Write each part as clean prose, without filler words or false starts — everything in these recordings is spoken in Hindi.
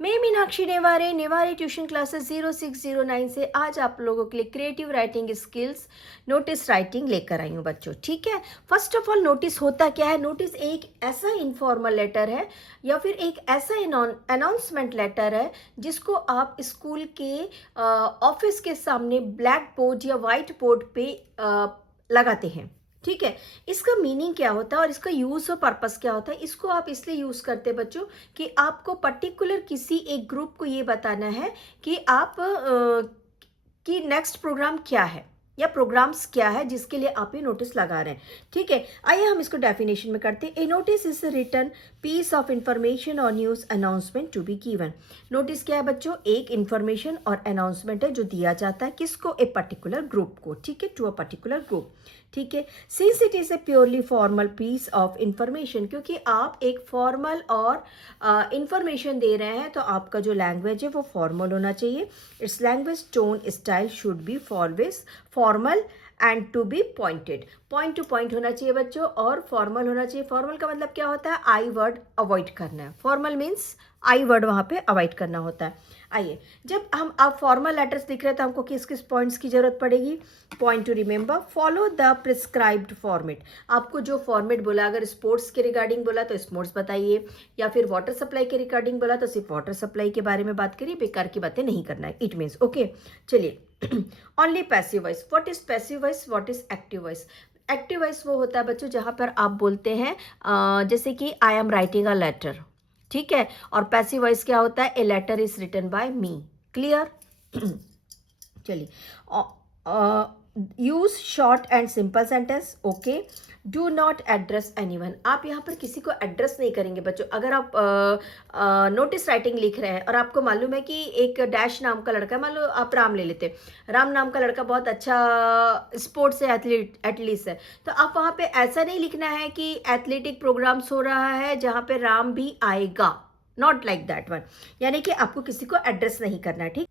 मैं मीनाक्षी नेवारे नेवारे ट्यूशन क्लासेस 0609 से आज आप लोगों के लिए creative writing skills notice writing लेकर आई हूँ बच्चों। ठीक है, फर्स्ट ऑफ ऑल नोटिस होता क्या है? नोटिस एक ऐसा इनफॉर्मल लेटर है या फिर एक ऐसा अनाउंसमेंट लेटर है जिसको आप स्कूल के ऑफिस के सामने ब्लैक बोर्ड या वाइट बोर्ड पे लगाते हैं। ठीक है, इसका मीनिंग क्या होता है और इसका यूज और पर्पस क्या होता है? इसको आप इसलिए यूज करते हैं बच्चों कि आपको पर्टिकुलर किसी एक ग्रुप को ये बताना है कि आप कि नेक्स्ट प्रोग्राम क्या है या प्रोग्राम्स क्या है जिसके लिए आप ये नोटिस लगा रहे हैं। ठीक है, आइए हम इसको डेफिनेशन में करते हैं। A notice is written piece of information और news announcement to be given. Notice क्या है बच्चों? एक इंफॉर्मेशन और अनाउंसमेंट है जो दिया जाता है किसको? ए पर्टिकुलर ग्रुप को। ठीक है, टू अ पर्टिकुलर ग्रुप। ठीक है, since it is a purely formal piece of information, क्योंकि आप एक फॉर्मल और इंफॉर्मेशन दे रहे हैं तो आपका जो लैंग्वेज है वो फॉर्मल होना चाहिए। Its language tone style should be always formal and to be pointed. Point to point होना चाहिए बच्चों और फॉर्मल होना चाहिए। फॉर्मल का मतलब क्या होता है? आई वर्ड अवॉइड करना है। फॉर्मल मीन्स आई वर्ड वहाँ पे अवॉइड करना होता है। आइए, जब हम अब फॉर्मल लेटर्स लिख रहे हैं तो हमको किस किस पॉइंट्स की जरूरत पड़ेगी? Point two remember, follow the prescribed format. आपको जो फॉर्मेट बोला, अगर स्पोर्ट्स के रिगार्डिंग बोला तो स्पोर्ट्स बताइए, या फिर वाटर सप्लाई के रिगार्डिंग बोला तो सिर्फ वाटर सप्लाई के बारे में बात करिए, बेकार की बातें नहीं करना है। It means okay. चलिए, only passive voice. What is passive voice, what is active voice? Active voice वो होता है बच्चों जहां पर आप बोलते हैं जैसे कि I am writing a letter. ठीक है, और पैसिव वॉइस क्या होता है? A letter is written by me. Clear? चलिए, use short and simple sentence. Okay, do not address anyone. आप यहाँ पर किसी को एड्रेस नहीं करेंगे बच्चों। अगर आप नोटिस राइटिंग लिख रहे हैं और आपको मालूम है कि एक डैश नाम का लड़का है, मान लो आप राम ले लेते, राम नाम का लड़का बहुत अच्छा स्पोर्ट्स से एथलीट है, तो आप वहाँ पे ऐसा नहीं लिखना है कि एथलेटिक प्रोग्राम्स हो रहा है जहाँ पे राम भी आएगा। Not like that one. यानी कि आपको किसी को एड्रेस नहीं करना है। ठीक,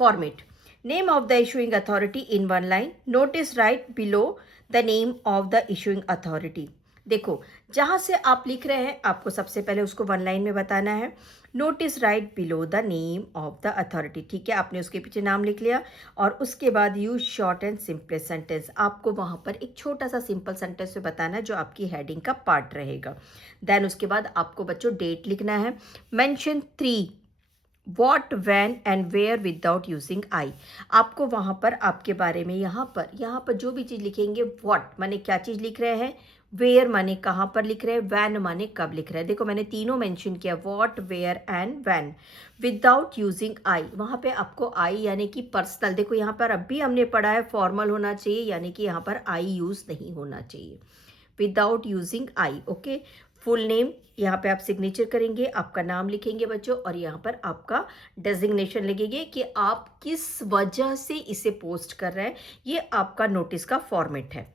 format, name of the issuing authority in one line, notice right below the name of the issuing authority. देखो, जहां से आप लिख रहे हैं आपको सबसे पहले उसको वन लाइन में बताना है। Notice right below the name of the authority. ठीक है, आपने उसके पीछे नाम लिख लिया और उसके बाद use short and simple sentence. आपको वहां पर एक छोटा सा सिंपल सेंटेंस में बताना है जो आपकी हेडिंग का पार्ट रहेगा। देन उसके बाद आपको बच्चों डेट लिखना है। Mention 3 what, when and where without using I. आपको वहाँ पर आपके बारे में यहाँ पर जो भी चीज़ लिखेंगे, वॉट माने क्या चीज़ लिख रहे हैं, वेयर माने कहाँ पर लिख रहे हैं, वैन माने कब लिख रहे हैं। देखो मैंने तीनों मेंशन किया, what, where and when. Without using I, वहाँ पे आपको आई यानी कि पर्सनल। देखो यहाँ पर अभी हमने पढ़ा है फॉर्मल होना चाहिए, यानी कि यहाँ पर आई यूज नहीं होना चाहिए। विदाउट यूजिंग आई। ओके, फुल नेम, यहाँ पे आप सिग्नेचर करेंगे, आपका नाम लिखेंगे बच्चों, और यहाँ पर आपका डेजिग्नेशन लिखेंगे कि आप किस वजह से इसे पोस्ट कर रहे हैं। ये आपका नोटिस का फॉर्मेट है।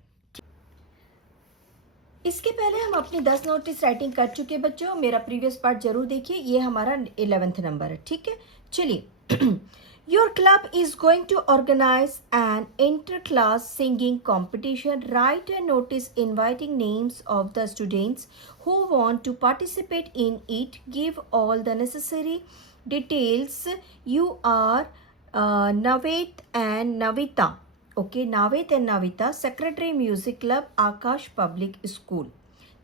इसके पहले हम अपनी 10 नोटिस राइटिंग कर चुके बच्चों। मेरा प्रीवियस पार्ट जरूर देखिए, ये हमारा 11th नंबर है। ठीक है, चलिए। Your club is going to organize an inter-class singing competition. Write a notice inviting names of the students who want to participate in it. Give all the necessary details. You are Navet and Navita. Okay, Naved and Navita, secretary music club, Akash public school.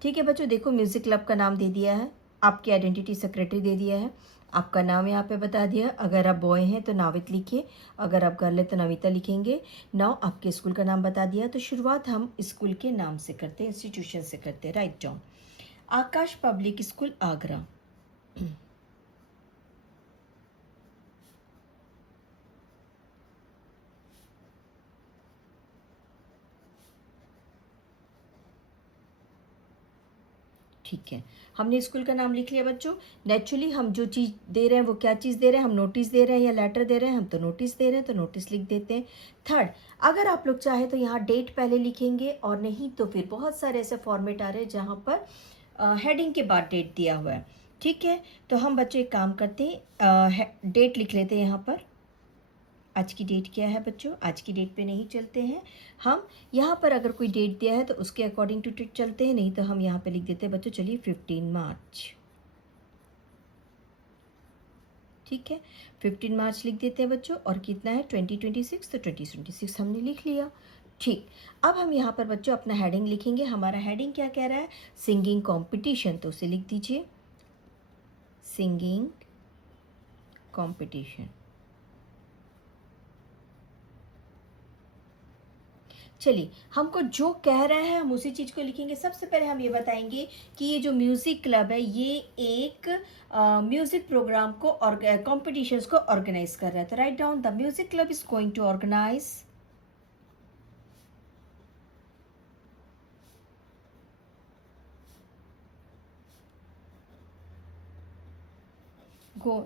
ठीक है बच्चों, देखो म्यूजिक क्लब का नाम दे दिया है, आपकी आइडेंटिटी सेक्रेटरी दे दिया है, आपका नाम यहाँ पे बता दिया। अगर आप बॉय हैं तो नावित लिखिए, अगर आप गर्ल है तो नविता लिखेंगे। नाउ आपके स्कूल का नाम बता दिया, तो शुरुआत हम स्कूल के नाम से करते हैं, इंस्टीट्यूशन से करते हैं। राइट डाउन, आकाश पब्लिक स्कूल आगरा। ठीक है, हमने स्कूल का नाम लिख लिया बच्चों। नेचुरली हम जो चीज़ दे रहे हैं वो क्या चीज़ दे रहे हैं? हम नोटिस दे रहे हैं या लेटर दे रहे हैं? हम तो नोटिस दे रहे हैं तो नोटिस लिख देते हैं। थर्ड, अगर आप लोग चाहे तो यहाँ डेट पहले लिखेंगे, और नहीं तो फिर बहुत सारे ऐसे फॉर्मेट आ रहे हैं जहाँ पर हेडिंग के बाद डेट दिया हुआ है। ठीक है, तो हम बच्चों एक काम करते हैं, डेट लिख लेते हैं यहाँ पर। आज की डेट क्या है बच्चों? आज की डेट पे नहीं चलते हैं हम, यहाँ पर अगर कोई डेट दिया है तो उसके अकॉर्डिंग टू डेट चलते हैं, नहीं तो हम यहाँ पे लिख देते हैं बच्चों, चलिए 15 मार्च। ठीक है, 15 मार्च लिख देते हैं बच्चों, और कितना है 2026, तो 2026 हमने लिख लिया। ठीक, अब हम यहाँ पर बच्चों अपना हेडिंग लिखेंगे। हमारा हेडिंग क्या कह रहा है, सिंगिंग कंपटीशन, तो उसे लिख दीजिए सिंगिंग कंपटीशन। चलिए, हमको जो कह रहे हैं हम उसी चीज़ को लिखेंगे। सबसे पहले हम ये बताएंगे कि ये जो म्यूज़िक क्लब है ये एक म्यूज़िक प्रोग्राम को और कॉम्पिटिशन्स को ऑर्गेनाइज कर रहा है। तो write down, the music club is going to organize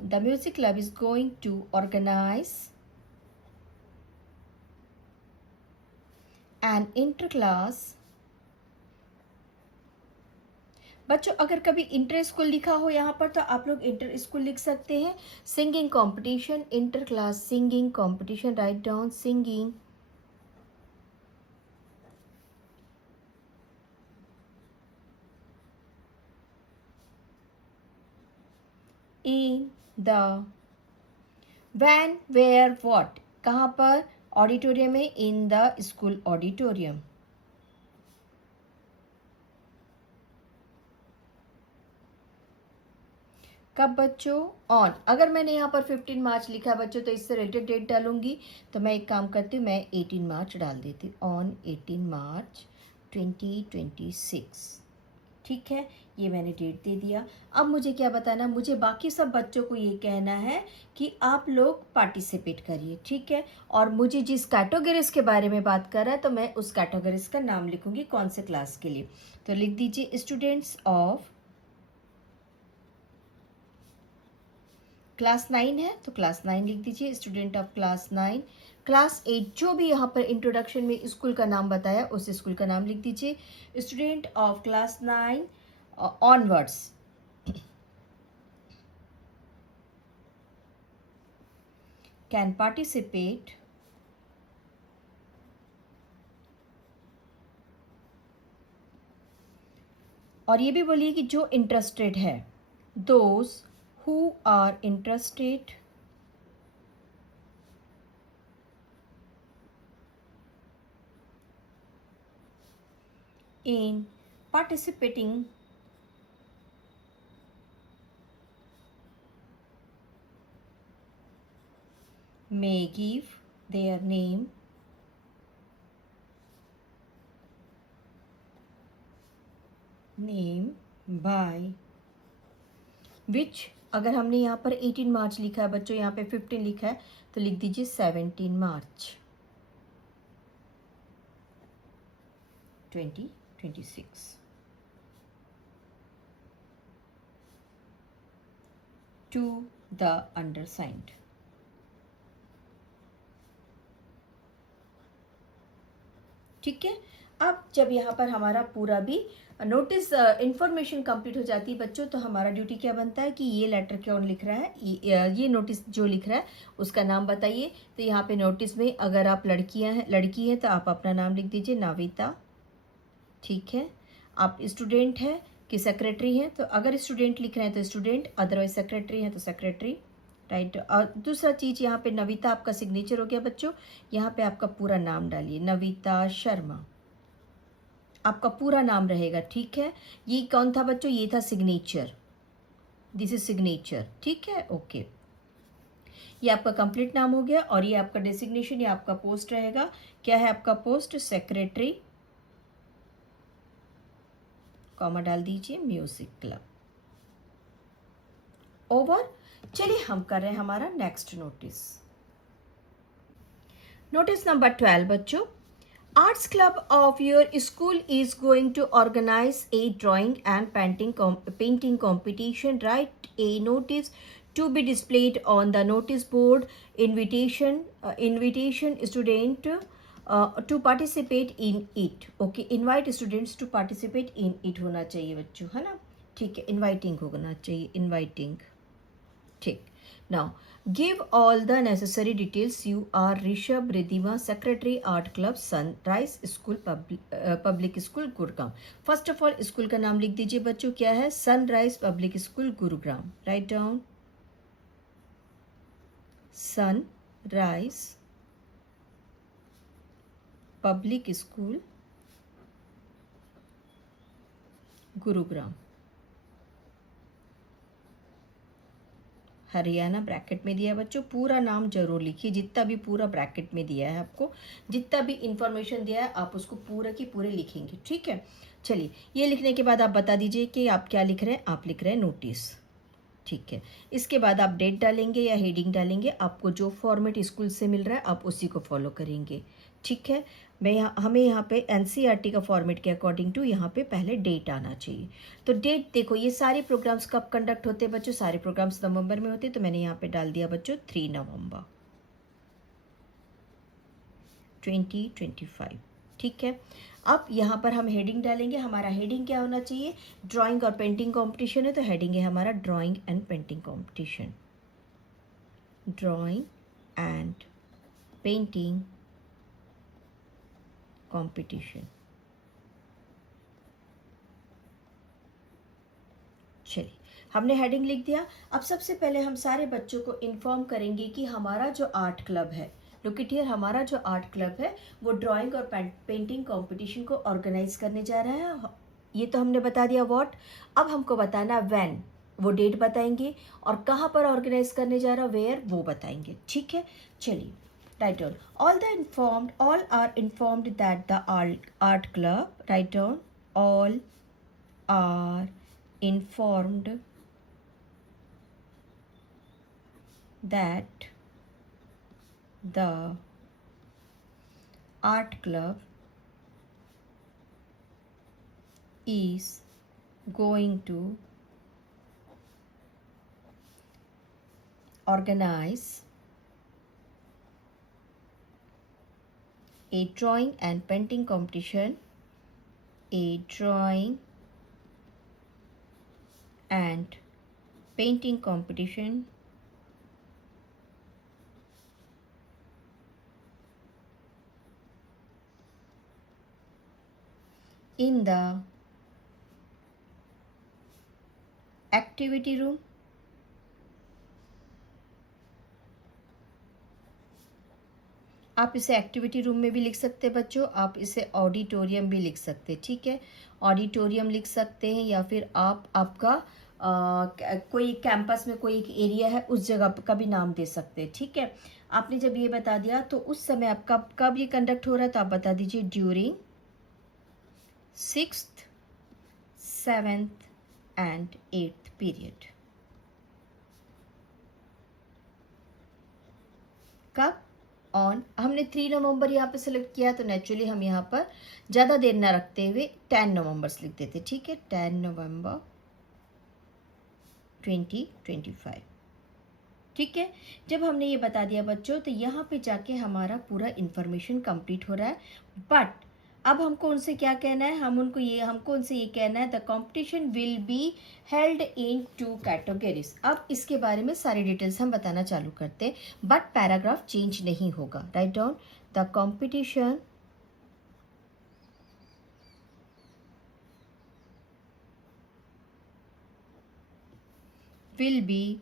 the music club is going to organize an inter-class। बच्चों अगर कभी इंटर स्कूल लिखा हो यहाँ पर तो आप लोग इंटर स्कूल लिख सकते हैं। Singing competition, inter class singing competition, write down singing in the when where what, कहाँ पर, ऑडिटोरियम में, इन द स्कूल ऑडिटोरियम। कब बच्चों, ऑन। अगर मैंने यहाँ पर 15 मार्च लिखा है बच्चों तो इससे रिलेटेड डेट डालूंगी, तो मैं एक काम करती हूँ, मैं 18 मार्च डाल देती हूँ, ऑन 18 मार्च 2026। ठीक है, ये मैंने डेट दे दिया। अब मुझे क्या बताना, मुझे बाकी सब बच्चों को ये कहना है कि आप लोग पार्टिसिपेट करिए। ठीक है, और मुझे जिस कैटेगरीज के बारे में बात कर रहा है तो मैं उस कैटेगरीज का नाम लिखूंगी कौन से क्लास के लिए। तो लिख दीजिए स्टूडेंट्स ऑफ क्लास 9 है तो क्लास 9 लिख दीजिए, स्टूडेंट ऑफ क्लास 9। क्लास 8 जो भी यहाँ पर इंट्रोडक्शन में स्कूल का नाम बताया उस स्कूल का नाम लिख दीजिए, student of class 9 onwards can participate और ये भी बोलिए कि जो इंटरेस्टेड है, those who are interested in participating may give their name by which। अगर हमने यहाँ पर 18 मार्च लिखा है बच्चों, यहाँ पे 15 लिखा है तो लिख दीजिए 17 मार्च 2026 to the undersigned। ठीक है, अब जब यहाँ पर हमारा पूरा भी नोटिस इंफॉर्मेशन कंप्लीट हो जाती है बच्चों, तो हमारा ड्यूटी क्या बनता है कि ये लेटर कौन लिख रहा है, ये नोटिस जो लिख रहा है उसका नाम बताइए। तो यहाँ पे नोटिस में अगर आप लड़की हैं तो आप अपना नाम लिख दीजिए नाविता। ठीक है, आप स्टूडेंट हैं कि सेक्रेटरी हैं, तो अगर स्टूडेंट लिख रहे हैं तो स्टूडेंट, अदरवाइज सेक्रेटरी हैं तो सेक्रेटरी, राइट। और दूसरा चीज़ यहाँ पे नविता आपका सिग्नेचर हो गया बच्चों, यहाँ पे आपका पूरा नाम डालिए, नविता शर्मा आपका पूरा नाम रहेगा। ठीक है, ये कौन था बच्चों, ये था सिग्नेचर, दिस इज सिग्नेचर। ठीक है, ओके, ये आपका कंप्लीट नाम हो गया। और ये आपका डेसिग्नेशन, ये आपका पोस्ट रहेगा, क्या है आपका पोस्ट, सेक्रेटरी, कॉमा डाल दीजिए, म्यूजिक क्लब, ओवर। चलिए हम कर रहे हैं हमारा नेक्स्ट नोटिस। नोटिस नंबर 12 बच्चों, Arts Club of your school is going to organize a drawing and painting competition. Write a notice to be displayed on the notice board. Invitation student to participate in it. Okay, invite students to participate in it होना चाहिए बच्चों, है ना। ठीक है, inviting होना चाहिए, inviting। ठीक, now give all the necessary details। You are Rishabh Ridhima, Secretary, Art Club, Sunrise School, Public School, Gurugram। First of all school का नाम लिख दीजिए बच्चों, क्या है, sunrise public school Gurugram, write down sunrise public school Gurugram, Haryana bracket में दिया है बच्चों। पूरा नाम जरूर लिखिए, जितना भी पूरा ब्रैकेट में दिया है आपको, जितना भी इंफॉर्मेशन दिया है आप उसको पूरा की पूरे लिखेंगे, ठीक है। चलिए, ये लिखने के बाद आप बता दीजिए कि आप क्या लिख रहे हैं। आप लिख रहे हैं नोटिस, ठीक है। इसके बाद आप डेट डालेंगे या हेडिंग डालेंगे, आपको जो फॉर्मेट स्कूल से मिल रहा है आप उसी को फॉलो करेंगे, ठीक है। हमें यहाँ पे एनसीईआरटी का फॉर्मेट के अकॉर्डिंग टू यहाँ पे पहले डेट आना चाहिए। तो डेट देखो, ये सारे प्रोग्राम्स कब कंडक्ट होते हैं बच्चों, सारे प्रोग्राम्स नवंबर में होते हैं, तो मैंने यहाँ पे डाल दिया बच्चों 3 नवंबर 2025, ठीक है। अब यहाँ पर हम हेडिंग डालेंगे। हमारा हेडिंग क्या होना चाहिए, ड्राइंग और पेंटिंग कंपटीशन है, तो हेडिंग है हमारा drawing and painting competition, drawing and painting competition. चलिए, हमने हेडिंग लिख दिया। अब सबसे पहले हम सारे बच्चों को इन्फॉर्म करेंगे कि हमारा जो आर्ट क्लब है, लुक इट हियर, हमारा जो आर्ट क्लब है वो ड्राइंग और पेंटिंग कंपटीशन को ऑर्गेनाइज करने जा रहा है। ये तो हमने बता दिया व्हाट। अब हमको बताना व्हेन, वो डेट बताएंगे, और कहाँ पर ऑर्गेनाइज करने जा रहा है, वेयर, वो बताएंगे, ठीक है। चलिए, write down all are informed that the art club, write down, all are informed that the art club is going to organize a drawing and painting competition, a drawing and painting competition in the activity room, आप इसे एक्टिविटी रूम में भी लिख सकते हैं बच्चों, आप इसे ऑडिटोरियम भी लिख सकते हैं, ठीक है। ऑडिटोरियम लिख सकते हैं, या फिर आप आपका कोई कैंपस में कोई एक एरिया है उस जगह का भी नाम दे सकते हैं, ठीक है। आपने जब ये बता दिया तो उस समय आप कब कब ये कंडक्ट हो रहा है, तो आप बता दीजिए during 6th, 7th and 8th period. कब, ऑन, हमने 3 नवंबर यहाँ पे सेलेक्ट किया, तो नेचुरली हम यहाँ पर ज़्यादा देर ना रखते हुए 10 नवंबर लिख देते, ठीक है। 10 नवंबर 2025, ठीक है। जब हमने ये बता दिया बच्चों, तो यहाँ पे जाके हमारा पूरा इन्फॉर्मेशन कंप्लीट हो रहा है। बट अब हमको उनसे क्या कहना है, हमको उनसे ये कहना है, the competition will be held in 2 categories. अब इसके बारे में सारी डिटेल्स हम बताना चालू करते हैं, बट पैराग्राफ चेंज नहीं होगा। Right down, the competition will be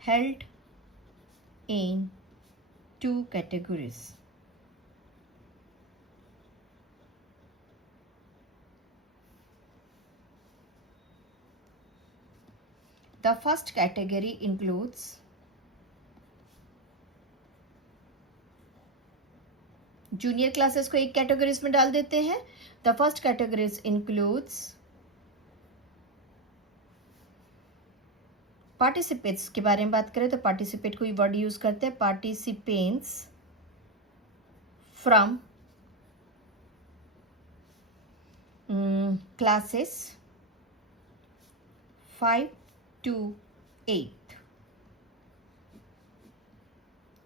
held in 2 categories. The first category includes junior classes को एक कैटेगरीज में डाल देते हैं। The first categories includes participates के बारे में बात करें तो पार्टिसिपेट कोई वर्ड यूज करते हैं, पार्टिसिपेंट्स फ्रॉम क्लासेस 5 to 8,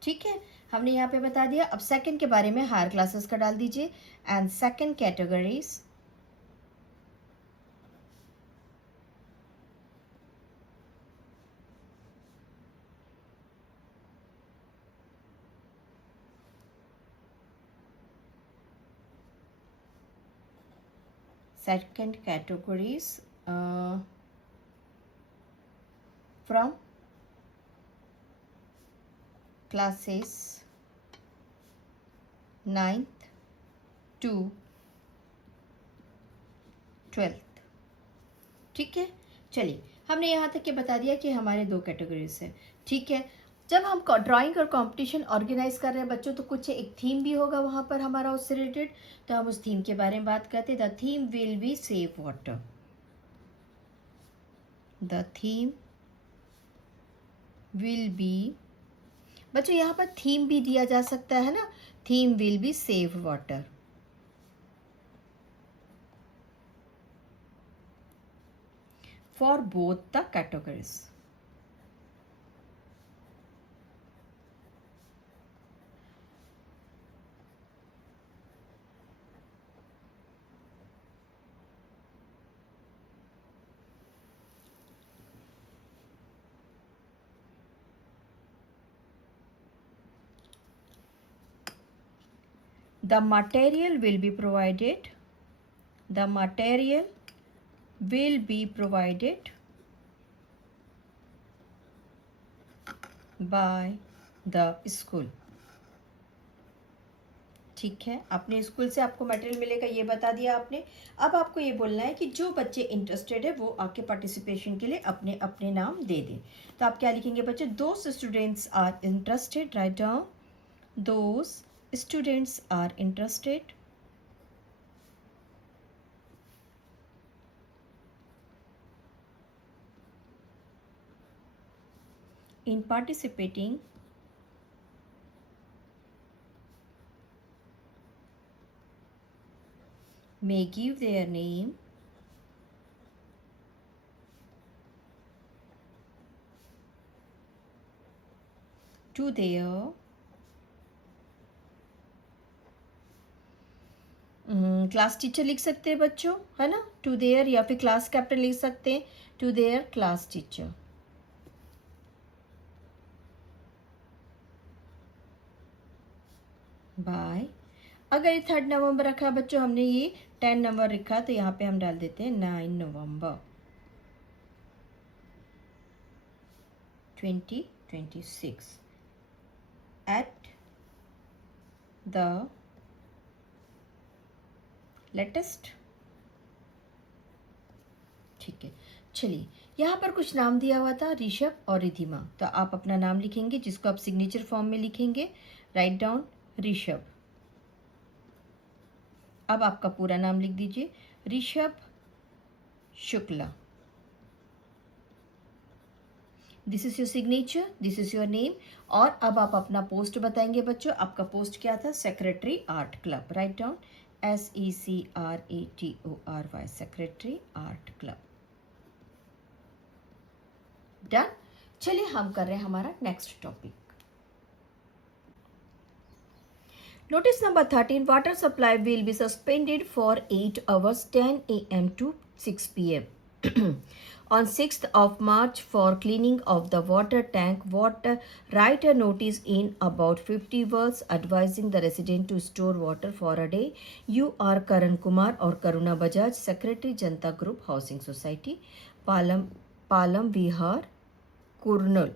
ठीक है। हमने यहाँ पे बता दिया। अब सेकंड के बारे में हायर क्लासेस का डाल दीजिए, and second categories from classes 9th to 12th। ठीक है, चलिए हमने यहाँ तक के बता दिया कि हमारे दो कैटेगरीज हैं। ठीक है, जब हम ड्राइंग और कंपटीशन ऑर्गेनाइज कर रहे हैं बच्चों, तो कुछ एक थीम भी होगा वहाँ पर हमारा उससे रिलेटेड, तो हम उस थीम के बारे में बात करते हैं। The theme will be save water. The theme will be, बच्चों यहाँ पर थीम भी दिया जा सकता है ना, theme will be save water. For both the categories. The material will be provided. The material will be provided by the school। ठीक है, अपने स्कूल से आपको मटेरियल मिलेगा, ये बता दिया आपने। अब आपको ये बोलना है कि जो बच्चे इंटरेस्टेड है वो आके पार्टिसिपेशन के लिए अपने अपने नाम दे दें। तो आप क्या लिखेंगे बच्चे? Those students are interested, write down those students are interested in participating may give their name to their class teacher लिख सकते हैं बच्चों, है ना, टू देयर, या फिर क्लास कैप्टन लिख सकते हैं, to their class teacher. By, अगर ये 3 नवंबर रखा है बच्चों, हमने ये 10 नवंबर रखा, तो यहाँ पे हम डाल देते हैं 9 नवंबर 2026 at the latest। ठीक है, चलिए यहाँ पर कुछ नाम दिया हुआ था, ऋषभ और रिधिमा, तो आप अपना नाम लिखेंगे जिसको आप सिग्नेचर फॉर्म में लिखेंगे, राइट डाउन ऋषभ। अब आपका पूरा नाम लिख दीजिए, Rishabh Shukla. This is your signature, this is your name. और अब आप अपना पोस्ट बताएंगे बच्चों, आपका पोस्ट क्या था? Secretary art club, write down SECRATORY, secretary art club. Done. चलिए हम कर रहे हैं हमारा next topic. Notice number 13, water supply will be suspended for 8 hours 10 a.m. to 6 p.m. On 6th of March for cleaning of the water tank. Write a notice in about 50 words advising the resident to store water for a day. You are Karan Kumar or Karuna Bajaj, Secretary Janta Group Housing Society, Palam Vihar, Kurnool।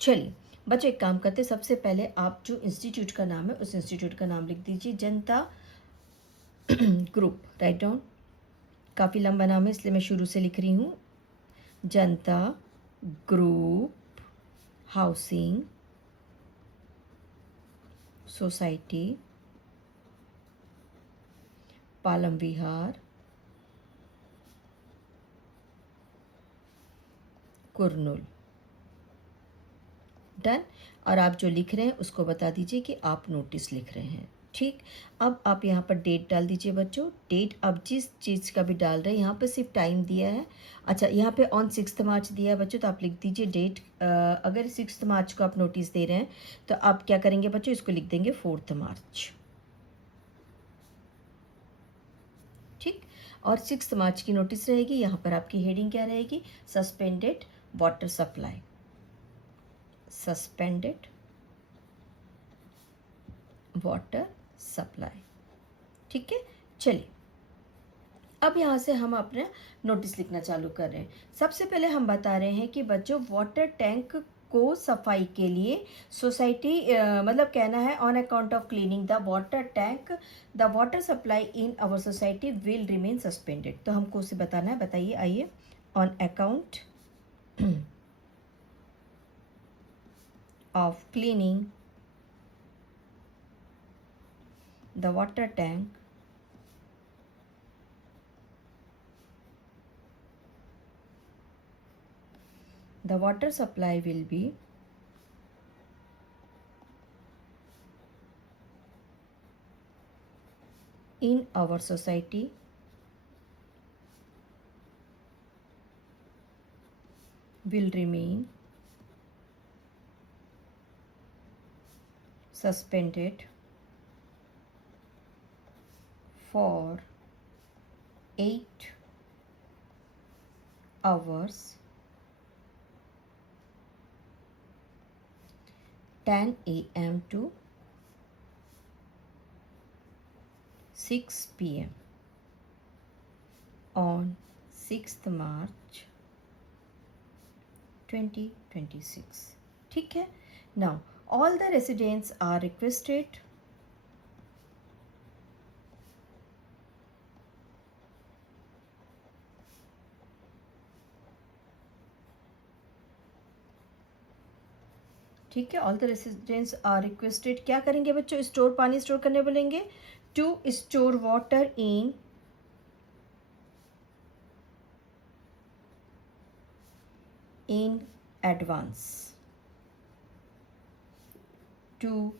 चलिए बच्चों एक काम करते, सबसे पहले आप जो इंस्टीट्यूट का नाम है उस इंस्टीट्यूट का नाम लिख दीजिए, जनता ग्रुप, राइट डाउन। काफ़ी लंबा नाम है इसलिए मैं शुरू से लिख रही हूँ, जनता ग्रुप हाउसिंग सोसाइटी, पालम विहार, कुरनूल। डन। और आप जो लिख रहे हैं उसको बता दीजिए कि आप नोटिस लिख रहे हैं। ठीक, अब आप यहाँ पर डेट डाल दीजिए बच्चों, डेट अब जिस चीज़ का भी डाल रहे हैं, यहाँ पे सिर्फ टाइम दिया है। अच्छा, यहाँ पे ऑन 6 मार्च दिया है बच्चों, तो आप लिख दीजिए डेट। अगर 6 मार्च को आप नोटिस दे रहे हैं तो आप क्या करेंगे बच्चों, इसको लिख देंगे 4 मार्च। ठीक, और 6 मार्च की नोटिस रहेगी। यहाँ पर आपकी हेडिंग क्या रहेगी? Suspended water supply, suspended water supply. ठीक है, चलिए अब यहाँ से हम अपना नोटिस लिखना चालू कर रहे हैं। सबसे पहले हम बता रहे हैं कि बच्चों वाटर टैंक को सफाई के लिए सोसाइटी मतलब कहना है on account of cleaning the water tank the water supply in our society will remain suspended. तो हमको उसे बताना है, बताइए आइए। On account of cleaning the water tank the water supply will be in our society will remain suspended for 8 hours 10 a.m. to 6 p.m. on 6th March 2026। ठीक है। Now all the residents are requested ठीक है। All the residents are requested क्या करेंगे बच्चों? स्टोर, पानी स्टोर करने बोलेंगे। To store water in advance to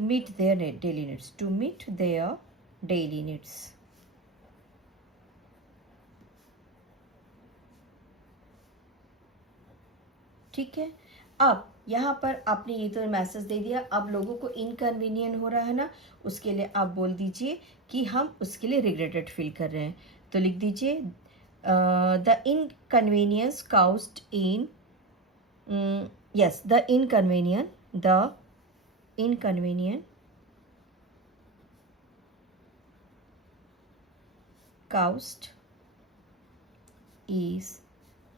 meet their daily needs, to meet their daily needs। ठीक है। अब यहाँ पर आपने ये तो मैसेज दे दिया, अब लोगों को इनकन्वीनियंट हो रहा है ना, उसके लिए आप बोल दीजिए कि हम उसके लिए रिग्रेटेड फील कर रहे हैं। तो लिख दीजिए the inconvenience caused in yes the inconvenient caused is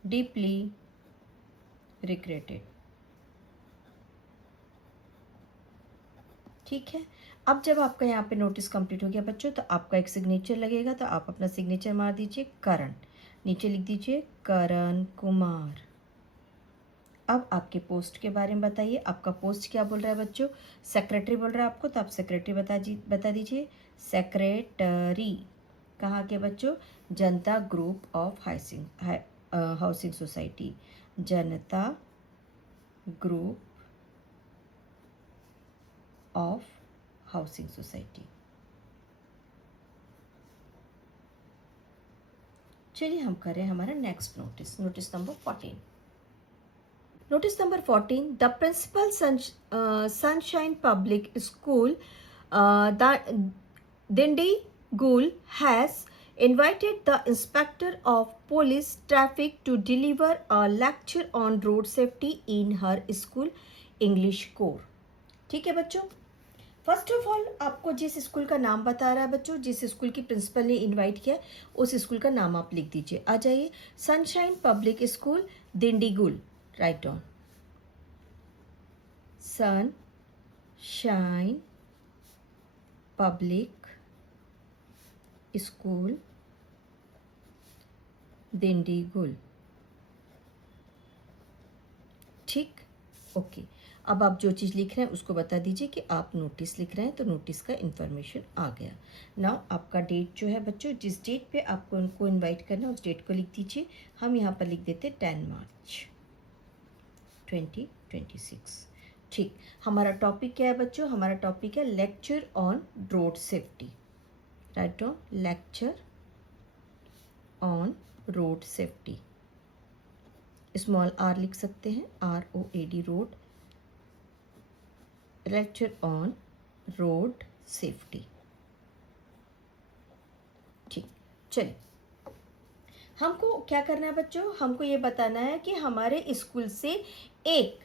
deeply regretted। ठीक है। अब जब आपका यहाँ पे नोटिस कंप्लीट हो गया बच्चों, तो आपका एक सिग्नेचर लगेगा, तो आप अपना सिग्नेचर मार दीजिए करण, नीचे लिख दीजिए करण कुमार। अब आपके पोस्ट के बारे में बताइए, आपका पोस्ट क्या बोल रहा है बच्चों? सेक्रेटरी बोल रहा है आपको, तो आप सेक्रेटरी बता दीजिए। सेक्रेटरी कहाँ के बच्चों? जनता group of housing society, Janata group of housing society. चलिए हम करें हमारा next notice, notice number 14। Notice number 14, the principal Sunshine Public School, Dindi Gul has invited the Inspector of Police Traffic to deliver a lecture on road safety in her school English core। ठीक है बच्चों। फर्स्ट ऑफ ऑल आपको जिस स्कूल का नाम बता रहा है बच्चों, जिस स्कूल की प्रिंसिपल ने इनवाइट किया, उस स्कूल का नाम आप लिख दीजिए। आ जाइए, sunshine public school Dindigul, write down sunshine public school Dindigul. ठीक, ओके। अब आप जो चीज़ लिख रहे हैं उसको बता दीजिए कि आप नोटिस लिख रहे हैं, तो नोटिस का इन्फॉर्मेशन आ गया। नाउ आपका डेट जो है बच्चों, जिस डेट पे आपको उनको इनवाइट करना है उस डेट को लिख दीजिए। हम यहाँ पर लिख देते 10 मार्च 2026। ठीक, हमारा टॉपिक क्या है बच्चों? हमारा टॉपिक है lecture on road safety, write on lecture on road safety. Small or लिख सकते हैं, ROAD road, lecture on road safety. ठीक, चलिए हमको क्या करना है बच्चों? हमको ये बताना है कि हमारे स्कूल से एक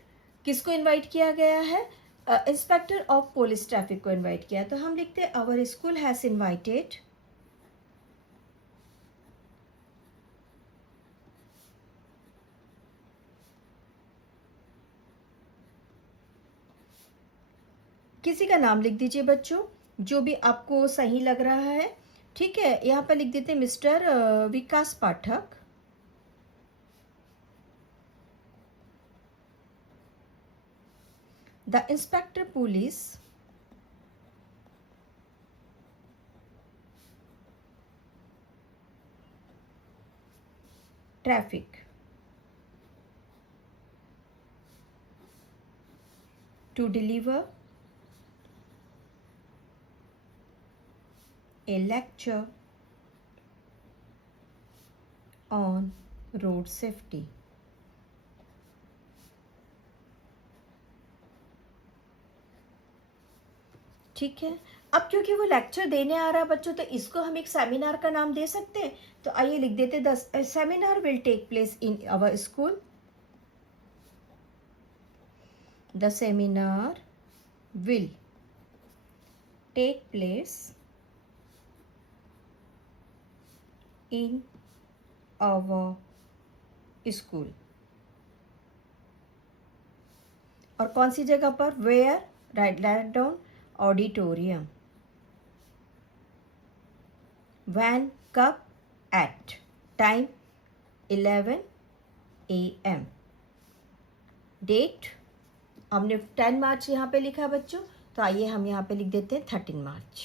किसको इनवाइट किया गया है? इंस्पेक्टर ऑफ पुलिस ट्रैफिक को इनवाइट किया। तो हम लिखते हैं आवर स्कूल हैज़ इनवाइटेड किसी का नाम लिख दीजिए बच्चों, जो भी आपको सही लग रहा है। ठीक है, यहाँ पर लिख देते हैं mister Vikas Pathak. The inspector police traffic to deliver a lecture on road safety. ठीक है, अब क्योंकि वो लेक्चर देने आ रहा है बच्चों, तो इसको हम एक सेमिनार का नाम दे सकते हैं। तो आइए लिख देते, the seminar will take place in our school. The seminar will take place in our school. और कौन सी जगह पर? Where, write down, auditorium. When, कब, एट, टाइम 11 AM। डेट हमने 10 मार्च यहाँ पे लिखा है बच्चों, तो आइए हम यहाँ पे लिख देते हैं 13 मार्च।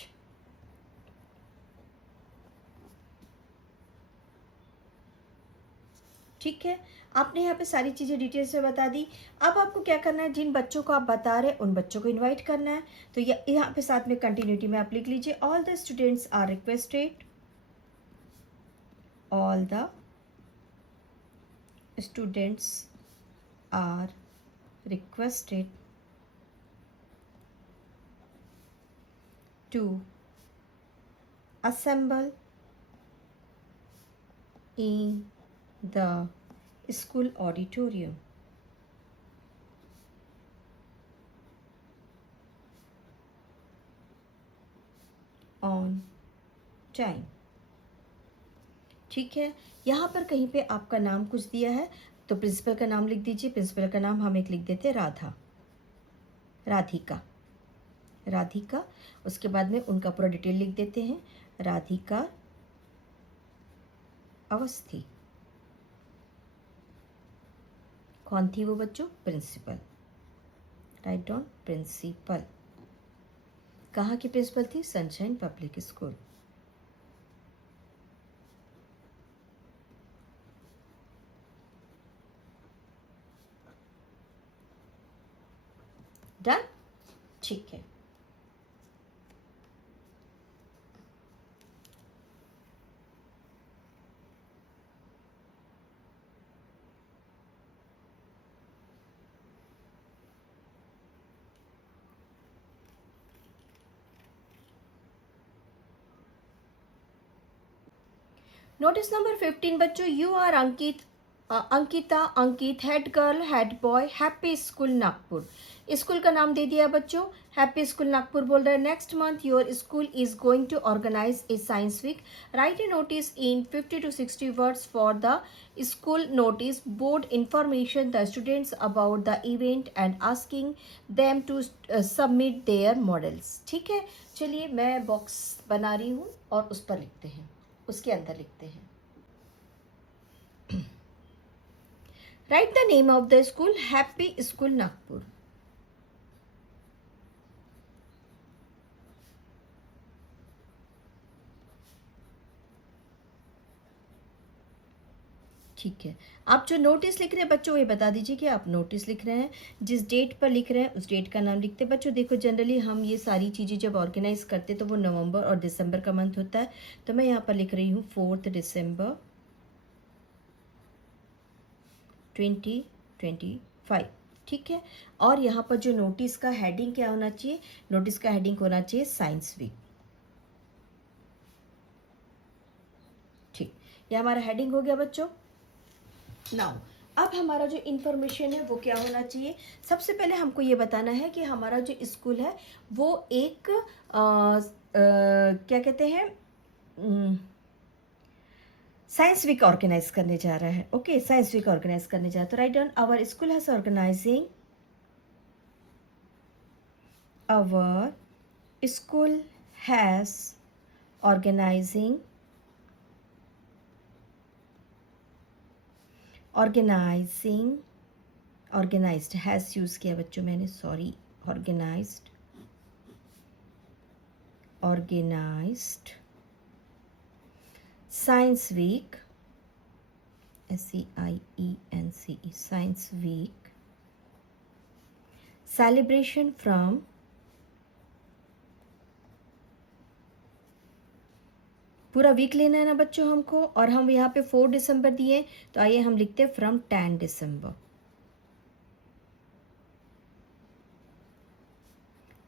ठीक है, आपने यहाँ पे सारी चीज़ें डिटेल से बता दी। अब आपको क्या करना है, जिन बच्चों को आप बता रहे हैं उन बच्चों को इनवाइट करना है। तो यहाँ पे साथ में कंटिन्यूटी में आप लिख लीजिए, all the students are requested, all the students are requested to assemble in the school auditorium on time। ठीक है, यहाँ पर कहीं पे आपका नाम कुछ दिया है, तो प्रिंसिपल का नाम लिख दीजिए। प्रिंसिपल का नाम हम एक लिख देते हैं राधा, राधिका, राधिका। उसके बाद में उनका पूरा डिटेल लिख देते हैं, राधिका अवस्थी। कौन थी वो बच्चों? Principal, write down principal. कहाँ की प्रिंसिपल थी? Sunshine public school. डन, ठीक है। नोटिस नंबर 15 बच्चों, you are Ankit, Ankita, Ankit, head girl, head boy, happy school Nagpur. School का नाम दे दिया बच्चों, हैप्पी स्कूल नागपुर बोल रहे हैं। Next month your school is going to organize a science week, write a notice in 50 to 60 words for the school notice board information the students about the event and asking them to submit their models. ठीक है, चलिए मैं बॉक्स बना रही हूँ और उस पर लिखते हैं, उसके अंदर लिखते हैं, right the name of the school, happy school Nagpur. ठीक है, आप जो नोटिस लिख रहे हैं बच्चों, ये बता दीजिए कि आप नोटिस लिख रहे हैं, जिस डेट पर लिख रहे हैं उस डेट का नाम लिखते हैं। बच्चों देखो, जनरली हम ये सारी चीज़ें जब ऑर्गेनाइज करते तो वो नवंबर और दिसंबर का मंथ होता है, तो मैं यहाँ पर लिख रही हूँ 4 दिसंबर 2025। ठीक है, और यहाँ पर जो नोटिस का हेडिंग क्या होना चाहिए? नोटिस का हेडिंग होना चाहिए साइंस वीक। ठीक, ये हमारा हेडिंग हो गया बच्चों। नाउ अब हमारा जो इन्फॉर्मेशन है वो क्या होना चाहिए? सबसे पहले हमको ये बताना है कि हमारा जो स्कूल है वो एक क्या कहते हैं, साइंस वीक ऑर्गेनाइज करने जा रहा है। ओके, साइंस वीक ऑर्गेनाइज करने जा रहा है, तो write down our school has organizing our school has organized has use किया बच्चों मैंने, sorry, organized science week, SCIENCE, science week celebration from पूरा वीक लेना है ना बच्चों हमको, और हम यहाँ पे 4 दिसंबर दिए, तो आइए हम लिखते हैं फ्रॉम 10 दिसंबर,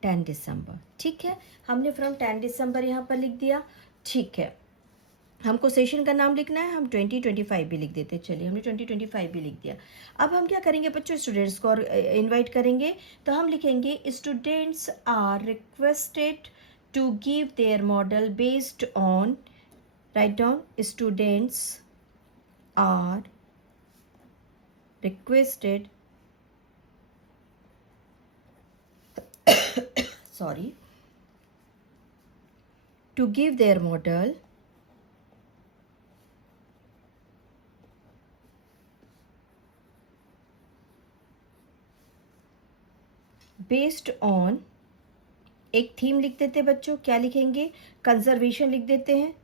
10 दिसंबर। ठीक है, हमने फ्रॉम 10 दिसंबर यहाँ पर लिख दिया। ठीक है, हमको सेशन का नाम लिखना है, हम 2025 भी लिख देते हैं। चलिए, हमने 2025 भी लिख दिया। अब हम क्या करेंगे बच्चों, स्टूडेंट्स को इनवाइट करेंगे, तो हम लिखेंगे students are requested to give their model based on, write down, students are requested sorry, to give their model based on, एक थीम लिख देते हैं बच्चों, क्या लिखेंगे, कंजर्वेशन लिख देते हैं,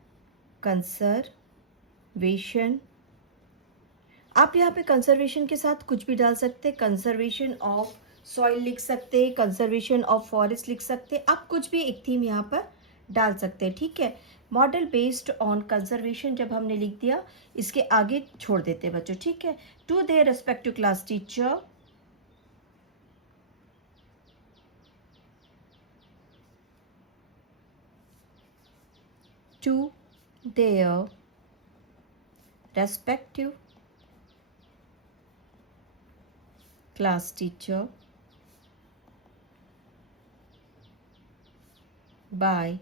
कंजर्वेशन। आप यहाँ पे कंजर्वेशन के साथ कुछ भी डाल सकते हैं, कंजर्वेशन ऑफ सॉइल लिख सकते हैं, कंजर्वेशन ऑफ फॉरेस्ट लिख सकते हैं, आप कुछ भी एक थीम यहाँ पर डाल सकते हैं। ठीक है, मॉडल बेस्ड ऑन कंजर्वेशन जब हमने लिख दिया, इसके आगे छोड़ देते हैं बच्चों। ठीक है, to their respective class teacher, to their respective class teacher by,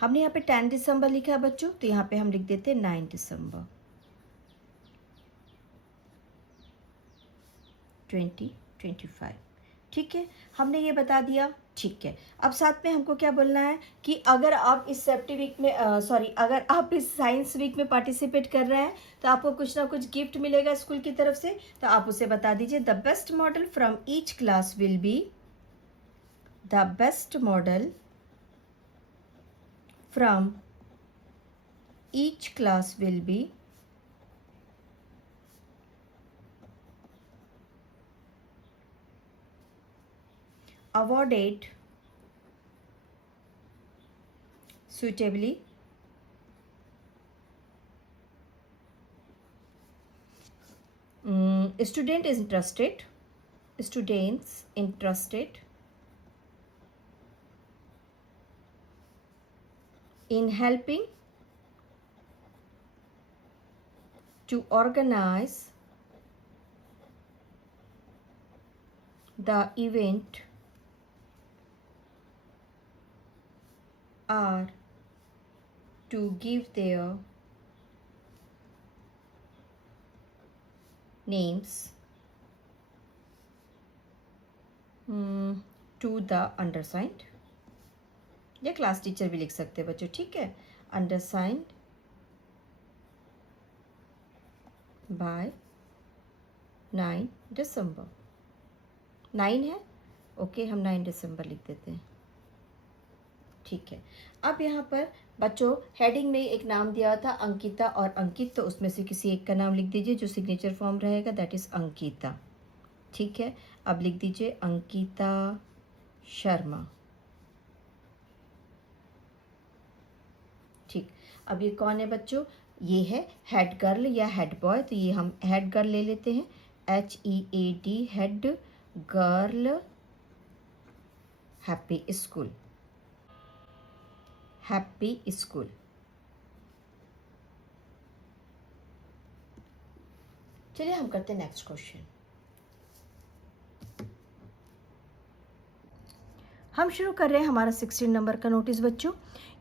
हमने यहाँ पे 10 दिसंबर लिखा है बच्चों, तो यहाँ पे हम लिख देते हैं 9 दिसंबर 2025। ठीक है, हमने ये बता दिया। ठीक है, अब साथ में हमको क्या बोलना है कि अगर आप इस सेफ्टी वीक में अगर आप इस साइंस वीक में पार्टिसिपेट कर रहे हैं, तो आपको कुछ ना कुछ गिफ्ट मिलेगा स्कूल की तरफ से, तो आप उसे बता दीजिए। The best model from each class will be, the best model from each class will be awarded suitably students interested in helping to organize the event are to give their names to the undersigned, या क्लास टीचर भी लिख सकते हैं बच्चों। ठीक है, undersigned by 9 दिसंबर, 9 है, ओके, हम 9 दिसंबर लिख देते हैं। ठीक है, अब यहाँ पर बच्चों हेडिंग में एक नाम दिया था अंकिता और अंकित, तो उसमें से किसी एक का नाम लिख दीजिए जो सिग्नेचर फॉर्म रहेगा, दैट इज़ अंकिता। ठीक है, अब लिख दीजिए अंकिता शर्मा। ठीक, अब ये कौन है बच्चों, ये है हेड गर्ल या हेड बॉय, तो ये हम हेड गर्ल ले लेते हैं, HEAD, head girl, happy school, happy school. चलिए हम करते हैं नेक्स्ट क्वेश्चन। हम शुरू कर रहे हैं हमारा 16 नंबर का नोटिस बच्चों।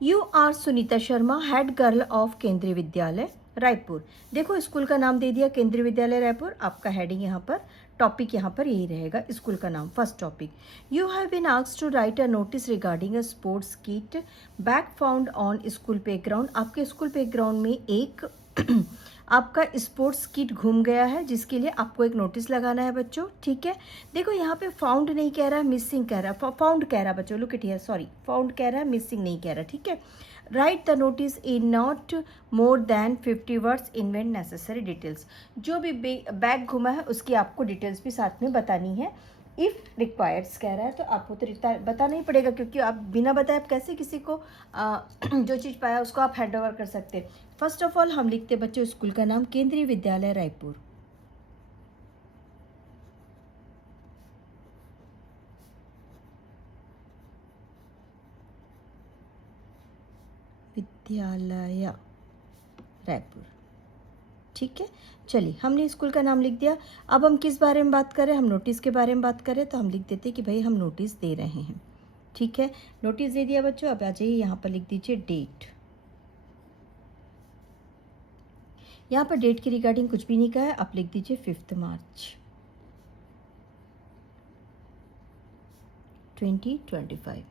You are Sunita Sharma, head girl of Kendriya Vidyalaya Raipur. देखो स्कूल का नाम दे दिया केंद्रीय विद्यालय रायपुर, आपका हेडिंग यहाँ पर टॉपिक यहाँ पर यही रहेगा, स्कूल का नाम। First topic, you have been asked to write a notice regarding a sports kit bag found on school playground. आपके स्कूल प्लेग्राउंड में एक आपका स्पोर्ट्स किट घूम गया है, जिसके लिए आपको एक नोटिस लगाना है बच्चों। ठीक है, देखो यहाँ पे फाउंड नहीं कह रहा है, मिसिंग कह रहा है। फाउंड कह रहा है बच्चों, look it here, sorry, found कह रहा है, मिसिंग नहीं कह रहा। ठीक है, right the notice in not more than 50 words invent necessary details. जो भी बैग घुमा है उसकी आपको डिटेल्स भी साथ में बतानी है। इफ़ रिक्वायर्ड्स कह रहा है तो आपको तो बताना ही पड़ेगा, क्योंकि आप बिना बताए आप कैसे किसी को जो चीज़ पाया उसको आप हैंड ओवर कर सकते हैं। फर्स्ट ऑफ ऑल हम लिखते बच्चों स्कूल का नाम, केंद्रीय विद्यालय रायपुर। विद्यालय रायपुर। ठीक है, चलिए हमने स्कूल का नाम लिख दिया। अब हम किस बारे में बात करें, हम नोटिस के बारे में बात करें, तो हम लिख देते कि भाई हम नोटिस दे रहे हैं। ठीक है, नोटिस दे दिया बच्चों। अब आ जाइए यहाँ पर लिख दीजिए डेट। यहाँ पर डेट के रिगार्डिंग कुछ भी नहीं कहा है, आप लिख दीजिए 5 मार्च 2025,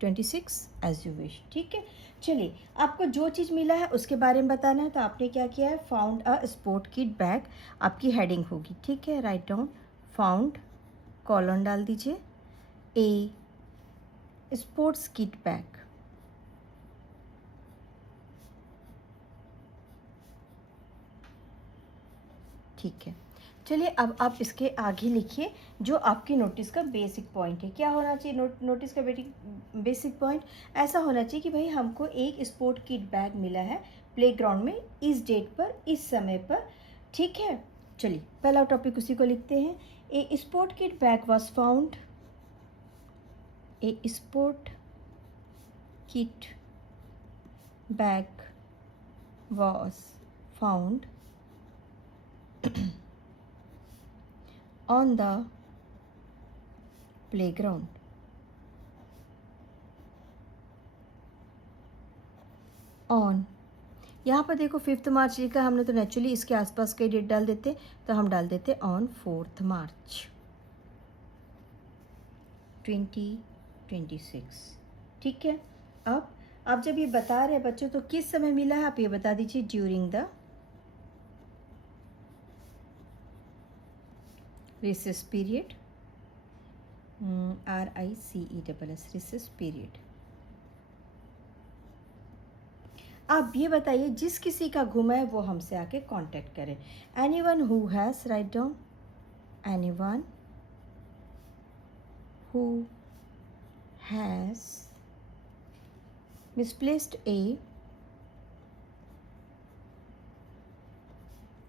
26 एज यू विश। ठीक है, चलिए आपको जो चीज़ मिला है उसके बारे में बताना है, तो आपने क्या किया है, found a sport kit bag आपकी हेडिंग होगी। ठीक है, राइट डाउन फाउंड, कॉलन डाल दीजिए, ए स्पोर्ट्स किट बैग। ठीक है, चलिए अब आप इसके आगे लिखिए जो आपकी नोटिस का बेसिक पॉइंट है। क्या होना चाहिए नोटिस का बेसिक पॉइंट? ऐसा होना चाहिए कि भाई हमको एक स्पोर्ट किट बैग मिला है प्लेग्राउंड में, इस डेट पर, इस समय पर। ठीक है, चलिए पहला टॉपिक उसी को लिखते हैं। A sport kit bag was found, a sport kit bag was found on the playground. On, यहाँ पर देखो 5 मार्च लिखा हमने, तो नेचुरली इसके आसपास कई डेट डाल देते, तो हम डाल देते ऑन 4 मार्च 2026। ठीक है, अब आप जब ये बता रहे हैं बच्चों तो किस समय मिला है, आप ये बता दीजिए during the recess period, RICESS, recess period. आप ये बताइए जिस किसी का गुम है वो हमसे आके कांटेक्ट करें। Anyone who has, write down, anyone who has misplaced a.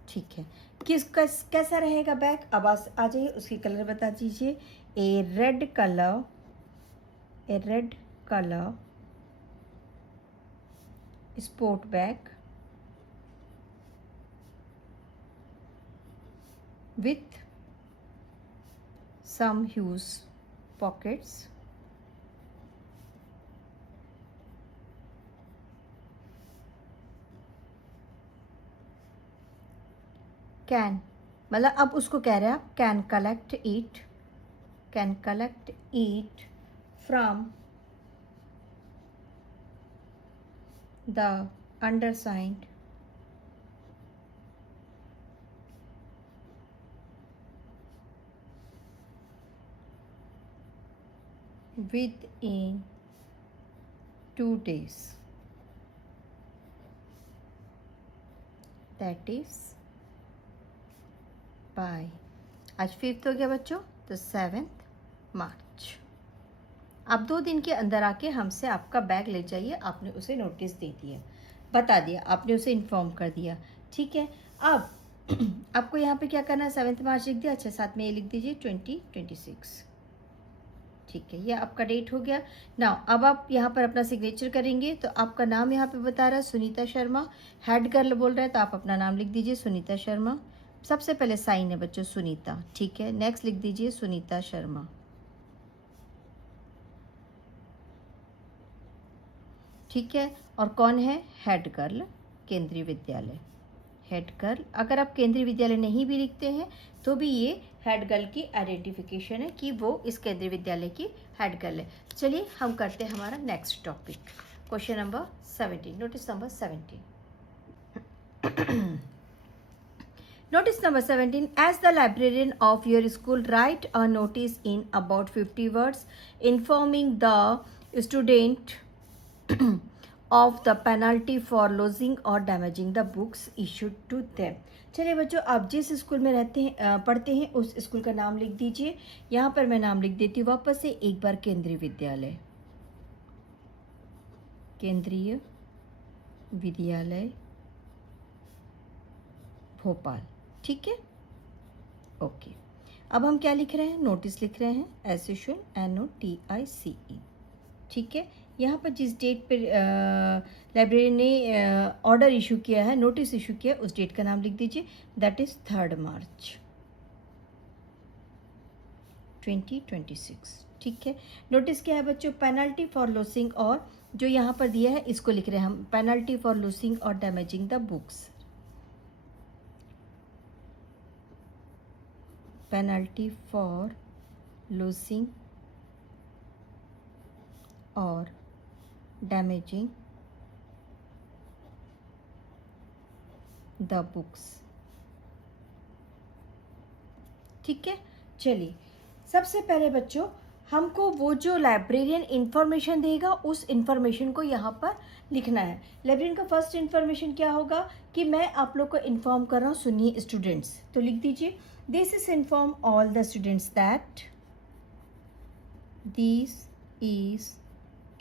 ठीक है, कैसा रहेगा बैग? अब आ जाइए उसकी कलर बता दीजिए। A red colour sport bag with some huge pockets, can, मतलब अब उसको कह रहे हैं आप can collect it from the undersigned within 2 days, that is by, आज 5th हो गया बच्चों, तो 7 मार्च। आप 2 दिन के अंदर आके हमसे आपका बैग ले जाइए। आपने उसे नोटिस दे दिया, बता दिया, आपने उसे इन्फॉर्म कर दिया। ठीक है, अब आपको यहाँ पे क्या करना है, 7 मार्च लिख दिया। अच्छा, साथ में ये लिख दीजिए 2026। ठीक है, ये आपका डेट हो गया ना। अब आप यहाँ पर अपना सिग्नेचर करेंगे, तो आपका नाम यहाँ पे बता रहा है सुनीता शर्मा, हेड गर्ल बोल रहा है, तो आप अपना नाम लिख दीजिए सुनीता शर्मा। सबसे पहले साइन है बच्चों सुनीता। ठीक है, नेक्स्ट लिख दीजिए सुनीता शर्मा। ठीक है, और कौन है, हेड गर्ल, केंद्रीय विद्यालय, हेड गर्ल। अगर आप केंद्रीय विद्यालय नहीं भी लिखते हैं तो भी ये हेड गर्ल की आइडेंटिफिकेशन है कि वो इस केंद्रीय विद्यालय की हेड गर्ल है। चलिए हम करते हैं हमारा next topic, question number 17, notice number 17। Notice number 17. As the librarian of your school, write a notice in about 50 words informing the student of the penalty for losing or damaging the books issued to them. चलिए बच्चों, आप जिस स्कूल में रहते हैं पढ़ते हैं उस स्कूल का नाम लिख दीजिए। यहाँ पर मैं नाम लिख देती हूँ वापस से एक बार, केंद्रीय विद्यालय, केंद्रीय विद्यालय भोपाल। ठीक है, ओके। अब हम क्या लिख रहे हैं, नोटिस लिख रहे हैं, एज यूजुअल NOTICE। ठीक है, यहाँ पर जिस डेट पर लाइब्रेरी ने ऑर्डर इशू किया है, नोटिस इशू किया, उस डेट का नाम लिख दीजिए, दैट इज 3 मार्च 2026। ठीक है, नोटिस क्या है बच्चों, पेनल्टी फॉर लॉसिंग, और जो यहाँ पर दिया है इसको लिख रहे हैं हम, पेनल्टी फॉर लॉसिंग और damaging the books, penalty for losing और डैमेजिंग द बुक्स। ठीक है, चलिए सबसे पहले बच्चों हमको वो जो लाइब्रेरियन इंफॉर्मेशन देगा उस इंफॉर्मेशन को यहाँ पर लिखना है। लाइब्रेरियन का फर्स्ट इंफॉर्मेशन क्या होगा कि मैं आप लोग को इन्फॉर्म कर रहा हूँ, सुनिए स्टूडेंट्स, तो लिख दीजिए, this is inform all the students that, this is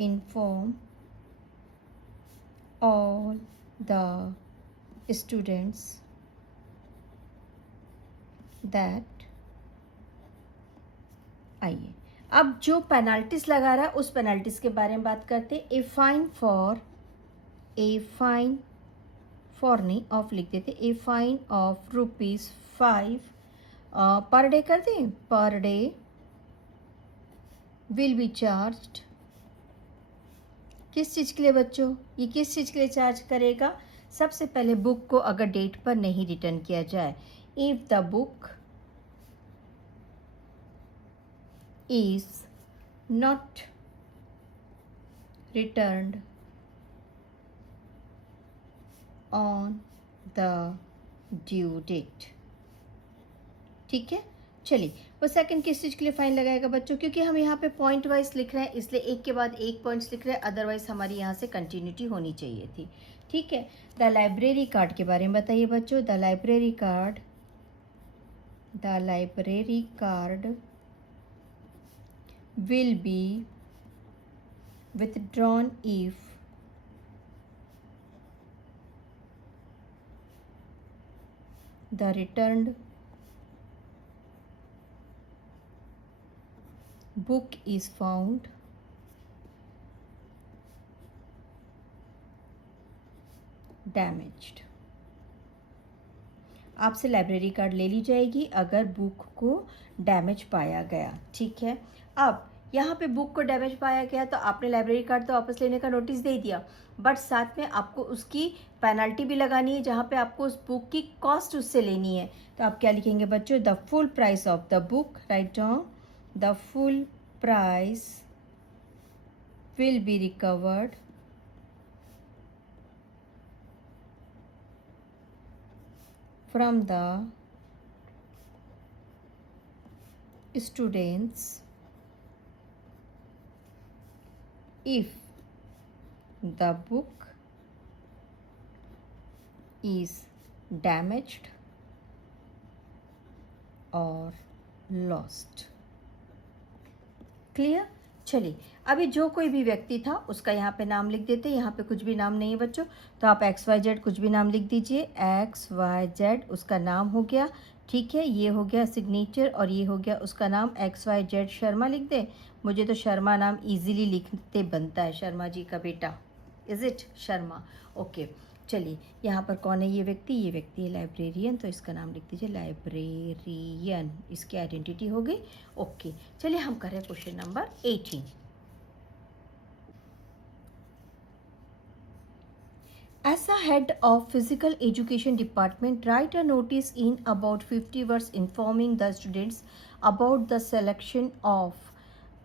inform all the students that, आइए अब जो पेनल्टीज लगा रहा है उस पेनल्टीज के बारे में बात करते हैं। ए फाइन फॉर नहीं, ऑफ लिख देते, a fine of ₹5 per day कर दें, per day will be charged. किस चीज़ के लिए बच्चों, ये किस चीज़ के लिए चार्ज करेगा, सबसे पहले बुक को अगर डेट पर नहीं रिटर्न किया जाए, if the book is not returned on the due date। ठीक है, चलिए वो सेकंड किस चीज़ के लिए फाइन लगाएगा बच्चों, क्योंकि हम यहाँ पे पॉइंट वाइज लिख रहे हैं इसलिए एक के बाद एक पॉइंट्स लिख रहे हैं, अदरवाइज हमारी यहाँ से कंटिन्यूटी होनी चाहिए थी। ठीक है, द लाइब्रेरी कार्ड के बारे में बताइए बच्चों, the library card will be withdrawn if the returned book is found damaged। आपसे लाइब्रेरी कार्ड ले ली जाएगी अगर बुक को डैमेज पाया गया। ठीक है, अब यहाँ पे बुक को डैमेज पाया गया तो आपने लाइब्रेरी कार्ड तो वापस लेने का नोटिस दे दिया, बट साथ में आपको उसकी पेनल्टी भी लगानी है, जहाँ पे आपको उस बुक की कॉस्ट उससे लेनी है। तो आप क्या लिखेंगे बच्चों, the full price of the book, right down, the full price will be recovered from the students if the book is damaged or lost। Clear, चलिए अभी जो कोई भी व्यक्ति था उसका यहाँ पे नाम लिख देते हैं, यहाँ पे कुछ भी नाम नहीं है बच्चों, तो आप XYZ कुछ भी नाम लिख दीजिए, XYZ उसका नाम हो गया। ठीक है, ये हो गया सिग्नेचर और ये हो गया उसका नाम, XYZ शर्मा लिख दे, मुझे तो शर्मा नाम इजीली लिखते बनता है, शर्मा जी का बेटा, इज़ इट शर्मा, ओके। चलिए यहाँ पर कौन है ये व्यक्ति है लाइब्रेरियन, तो इसका नाम लिख दीजिए लाइब्रेरियन, इसकी आइडेंटिटी हो गई, ओके। चलिए हम करें question number 18। As a head of physical education department, write a notice in about 50 words informing the students about the selection of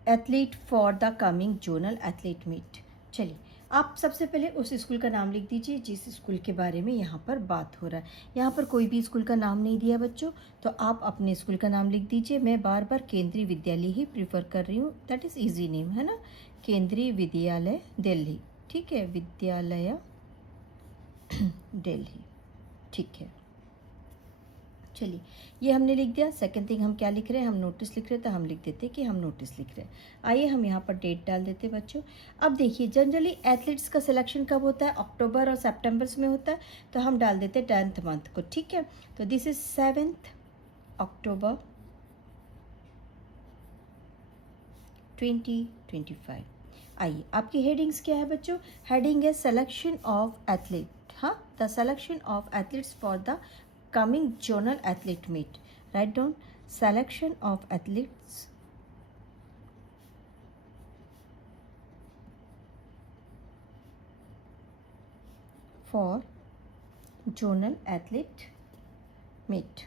athlete for the coming zonal athlete meet. चलिए, आप सबसे पहले उस स्कूल का नाम लिख दीजिए जिस स्कूल के बारे में यहाँ पर बात हो रहा है। यहाँ पर कोई भी स्कूल का नाम नहीं दिया बच्चों, तो आप अपने स्कूल का नाम लिख दीजिए। मैं बार बार केंद्रीय विद्यालय ही प्रीफर कर रही हूँ, दैट इज़ इजी नेम, है ना। केंद्रीय विद्यालय दिल्ली, ठीक है, विद्यालय दिल्ली, ठीक है। चलिए, ये हमने लिख दिया। सेकंड थिंग हम क्या लिख रहे हैं, हम नोटिस लिख रहे हैं, तो हम लिख देते कि हम नोटिस लिख रहे हैं। आइए हम यहाँ पर डेट डाल देते बच्चों। अब देखिए, जनरली एथलीट्स का सिलेक्शन कब होता है, अक्टूबर और सितंबर में होता है, तो हम डाल देते 10th मंथ को, ठीक है। तो दिस इज 7th अक्टूबर 2025। आइए, आपकी हेडिंग्स क्या है बच्चों, हेडिंग है सिलेक्शन ऑफ एथलीट, हाँ, the selection of athletes for the coming zonal athlete meet. Write down selection of athletes for zonal athlete meet.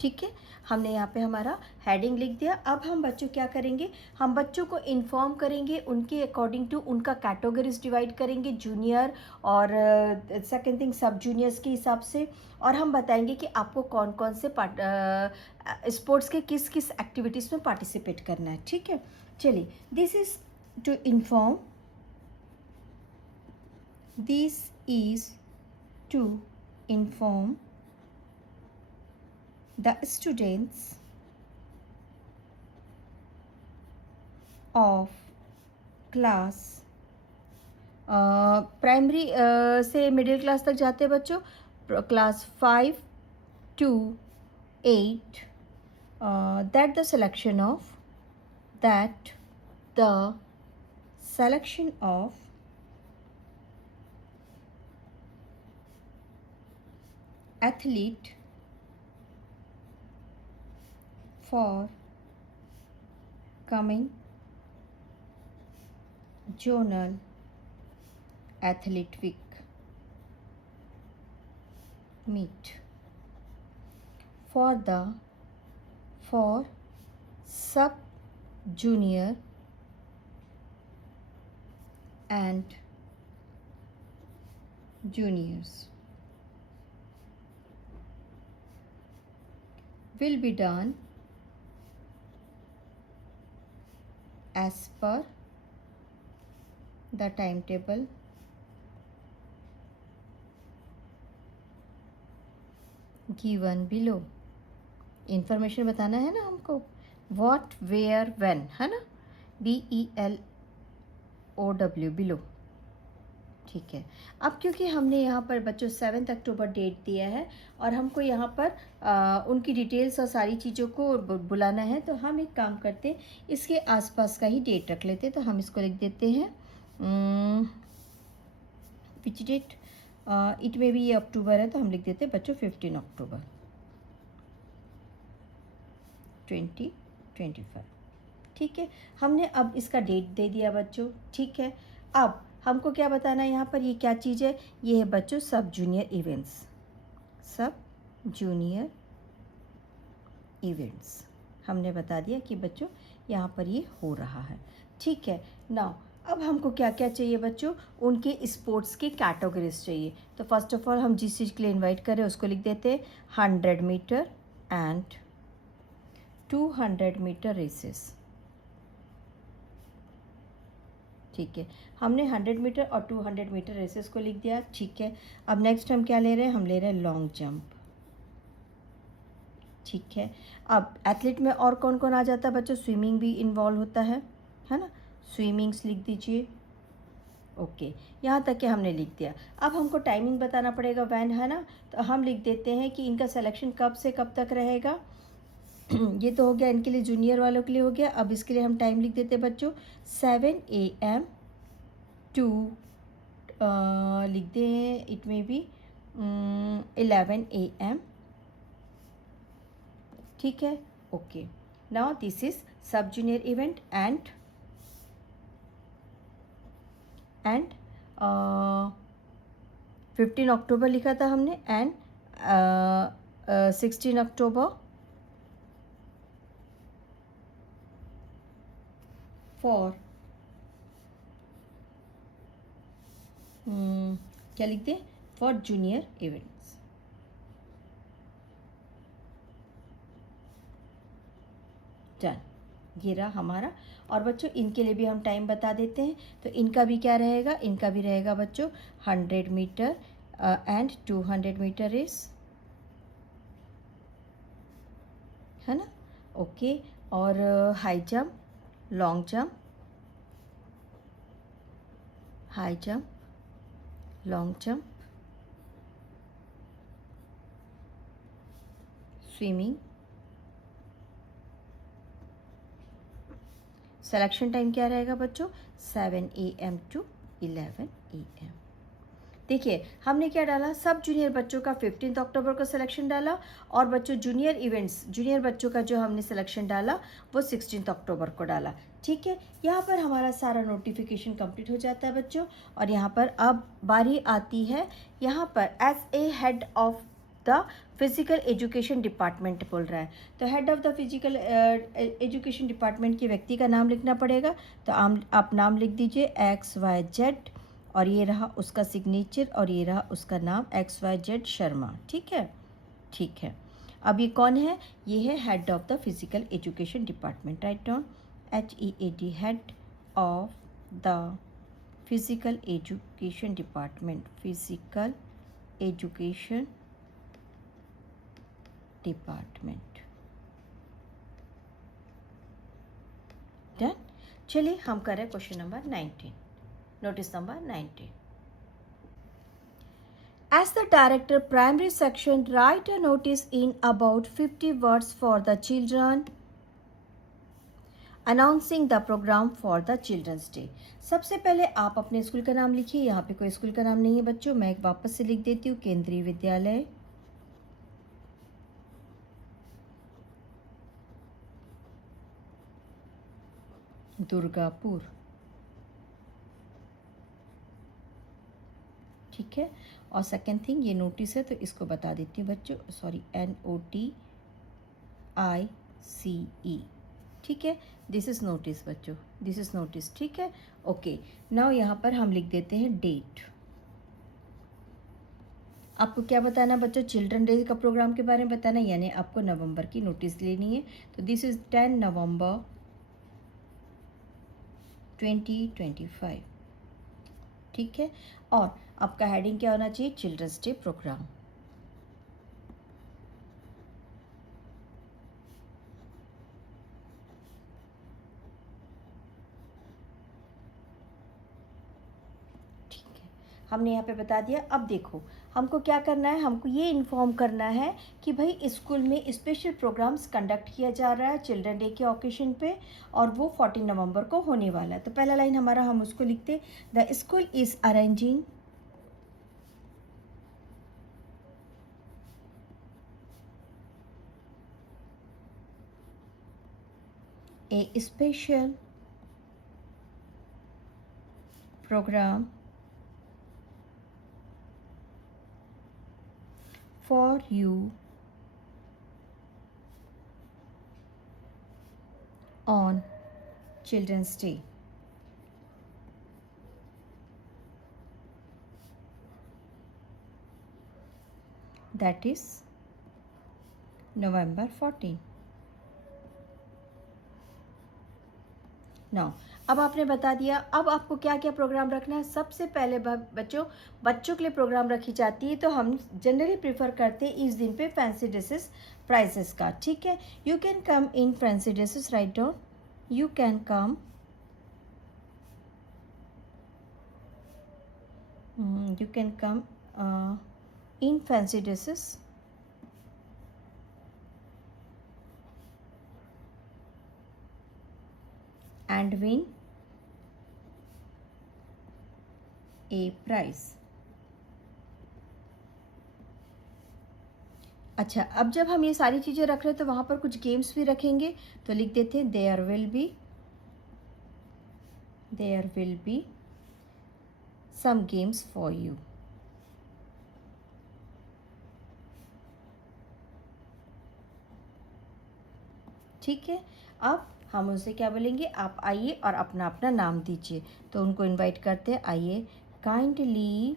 ठीक है, हमने यहाँ पे हमारा हेडिंग लिख दिया। अब हम बच्चों क्या करेंगे, हम बच्चों को इन्फॉर्म करेंगे उनके अकॉर्डिंग टू उनका कैटेगरीज डिवाइड करेंगे, जूनियर और सेकंड थिंग सब जूनियर्स के हिसाब से, और हम बताएंगे कि आपको कौन कौन से स्पोर्ट्स के किस किस एक्टिविटीज़ में पार्टिसिपेट करना है, ठीक है। चलिए, this is to inform, this is to inform the students of class primary से मिडिल क्लास तक जाते हैं बच्चों, class 5 to 8, that the selection of athlete for coming zonal athlete week meet for sub junior and juniors will be done as per the timetable given below. Information बताना है ना हमको, व्हाट, वेयर, व्हेन, है ना, BELOW, बिलो, ठीक है। अब क्योंकि हमने यहाँ पर बच्चों 7 अक्टूबर डेट दिया है और हमको यहाँ पर उनकी डिटेल्स और सारी चीज़ों को बुलाना है, तो हम एक काम करते हैं, इसके आसपास का ही डेट रख लेते हैं। तो हम इसको लिख देते हैं विच डेट, इट में भी ये अक्टूबर है, तो हम लिख देते हैं बच्चों 15 अक्टूबर 2025, ठीक है। हमने अब इसका डेट दे दिया बच्चों, ठीक है। अब हमको क्या बताना है यहाँ पर, ये क्या चीज़ है, ये है बच्चों सब जूनियर इवेंट्स, सब जूनियर इवेंट्स हमने बता दिया कि बच्चों यहाँ पर ये हो रहा है, ठीक है। नाउ अब हमको क्या क्या चाहिए बच्चों, उनके स्पोर्ट्स की कैटेगरीज चाहिए। तो फर्स्ट ऑफ ऑल हम जिस चीज़ के लिए इन्वाइट करें उसको लिख देते हैं 100 मीटर एंड 200 मीटर रेसेस, ठीक है। हमने 100 मीटर और 200 मीटर रेसेस को लिख दिया, ठीक है। अब नेक्स्ट हम क्या ले रहे हैं, हम ले रहे हैं लॉन्ग जंप, ठीक है। अब एथलीट में और कौन कौन आ जाता है बच्चों, स्विमिंग भी इन्वॉल्व होता है ना, स्विमिंग्स लिख दीजिए, ओके। यहाँ तक के हमने लिख दिया। अब हमको टाइमिंग बताना पड़ेगा वैन, है ना, तो हम लिख देते हैं कि इनका सिलेक्शन कब से कब तक रहेगा। ये तो हो गया इनके लिए, जूनियर वालों के लिए हो गया। अब इसके लिए हम टाइम लिख देते हैं बच्चों 7 AM टू लिख दें, इट में भी 11 AM, ठीक है, ओके। नाउ दिस इज सब जूनियर इवेंट एंड 15 अक्टूबर लिखा था हमने एंड 16 अक्टूबर फॉर क्या लिखते हैं, फॉर जूनियर इवेंट्स। डन, ये रहा हमारा। और बच्चों इनके लिए भी हम टाइम बता देते हैं, तो इनका भी क्या रहेगा, इनका भी रहेगा बच्चों 100 मीटर एंड 200 मीटर रेस, है ना। ओके, और high jump, long jump, high jump, long jump, swimming. Selection time क्या रहेगा बच्चों, 7 AM to 11 AM। देखिए हमने क्या डाला, सब जूनियर बच्चों का 15 अक्टूबर को सिलेक्शन डाला, और बच्चों जूनियर इवेंट्स, जूनियर बच्चों का जो हमने सिलेक्शन डाला वो 16 अक्टूबर को डाला। ठीक है, यहाँ पर हमारा सारा नोटिफिकेशन कंप्लीट हो जाता है बच्चों। और यहाँ पर अब बारी आती है, यहाँ पर as a head of the physical education department बोल रहा है, तो head of the physical education department के व्यक्ति का नाम लिखना पड़ेगा। तो आप नाम लिख दीजिए XYZ, और ये रहा उसका सिग्नेचर, और ये रहा उसका नाम XYZ शर्मा। ठीक है, ठीक है। अब ये कौन है, ये है head of the physical education department. Write down HEAD, head of the physical education department, physical education department. Done. चलिए हम करें question number 19, notice number 19। As the director primary section, write a notice in about 50 words for the children announcing the program for the children's day। सबसे पहले आप अपने स्कूल का नाम लिखिए, यहाँ पे कोई स्कूल का नाम नहीं है बच्चों, मैं एक वापस से लिख देती हूँ, केंद्रीय विद्यालय दुर्गापुर। ठीक है, और सेकेंड थिंग ये नोटिस है तो इसको बता देती हूँ बच्चों, सॉरी NOTICE। ठीक है, दिस इज़ नोटिस बच्चों, दिस इज़ नोटिस। ठीक है, ओके। नाउ यहाँ पर हम लिख देते हैं डेट। आपको क्या बताना है बच्चों, चिल्ड्रन डे का प्रोग्राम के बारे में बताना है, यानी आपको नवंबर की नोटिस लेनी है। तो दिस इज़ 10 नवंबर 2025। ठीक है, और आपका हेडिंग क्या होना चाहिए, चिल्ड्रंस डे प्रोग्राम। ठीक है, हमने यहाँ पे बता दिया। अब देखो हमको क्या करना है, हमको ये इन्फॉर्म करना है कि भाई स्कूल में स्पेशल प्रोग्राम्स कंडक्ट किया जा रहा है चिल्ड्रन डे के ओकेजन पे, और वो 14 नवंबर को होने वाला है। तो पहला लाइन हमारा, हम उसको लिखते, the school is arranging a special program for you on Children's Day। That is November 14। Now अब आपने बता दिया, अब आपको क्या क्या प्रोग्राम रखना है। सबसे पहले बच्चों के लिए प्रोग्राम रखी जाती है, तो हम जनरली प्रीफर करते हैं इस दिन पे फैंसी ड्रेसेस प्राइसेस का। ठीक है, you can come in fancy dresses, write down, you can come, you can come in fancy dresses and win a prize। अच्छा, अब जब हम ये सारी चीज़ें रख रहे हैं तो वहाँ पर कुछ गेम्स भी रखेंगे, तो लिख देते हैं there will be some games for you. ठीक है, अब हम उनसे क्या बोलेंगे, आप आइए और अपना अपना नाम दीजिए। तो उनको इनवाइट करते हैं, आइए, kindly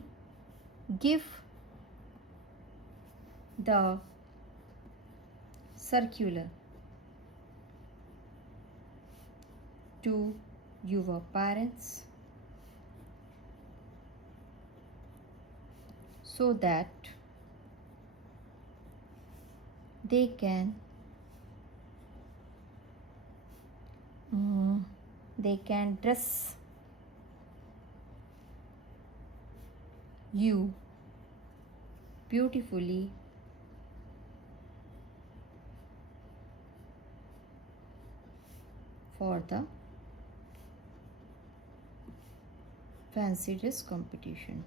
give the circular to your parents so that they can they can dress you beautifully for the fancy dress competition.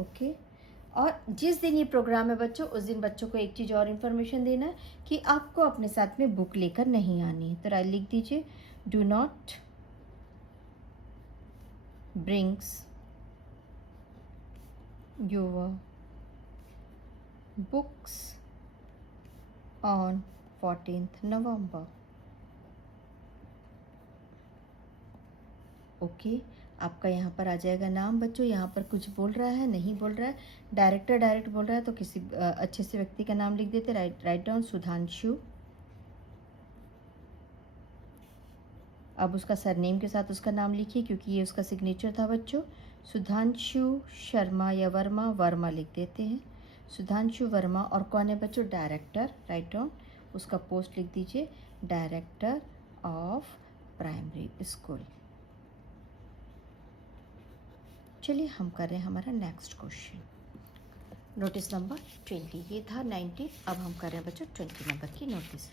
Okay, और जिस दिन ये प्रोग्राम है बच्चों, उस दिन बच्चों को एक चीज़ और इन्फॉर्मेशन देना है कि आपको अपने साथ में बुक लेकर नहीं आनी है। तो लिख दीजिए, do not brings your books on 14th November. Okay, आपका यहाँ पर आ जाएगा नाम बच्चों। यहाँ पर कुछ बोल रहा है, नहीं बोल रहा है, डायरेक्ट बोल रहा है, तो किसी अच्छे से व्यक्ति का नाम लिख देते। Write down Sudhanshu. अब उसका सरनेम के साथ उसका नाम लिखिए, क्योंकि ये उसका सिग्नेचर था बच्चों। सुधांशु शर्मा या वर्मा लिख देते हैं, सुधांशु वर्मा। और कौन है बच्चों, डायरेक्टर। राइट डाउन, उसका पोस्ट लिख दीजिए, डायरेक्टर ऑफ प्राइमरी स्कूल। चलिए हम कर रहे हैं हमारा नेक्स्ट क्वेश्चन, नोटिस नंबर 20। ये था 19, अब हम कर रहे हैं बच्चों 20 नंबर की notice.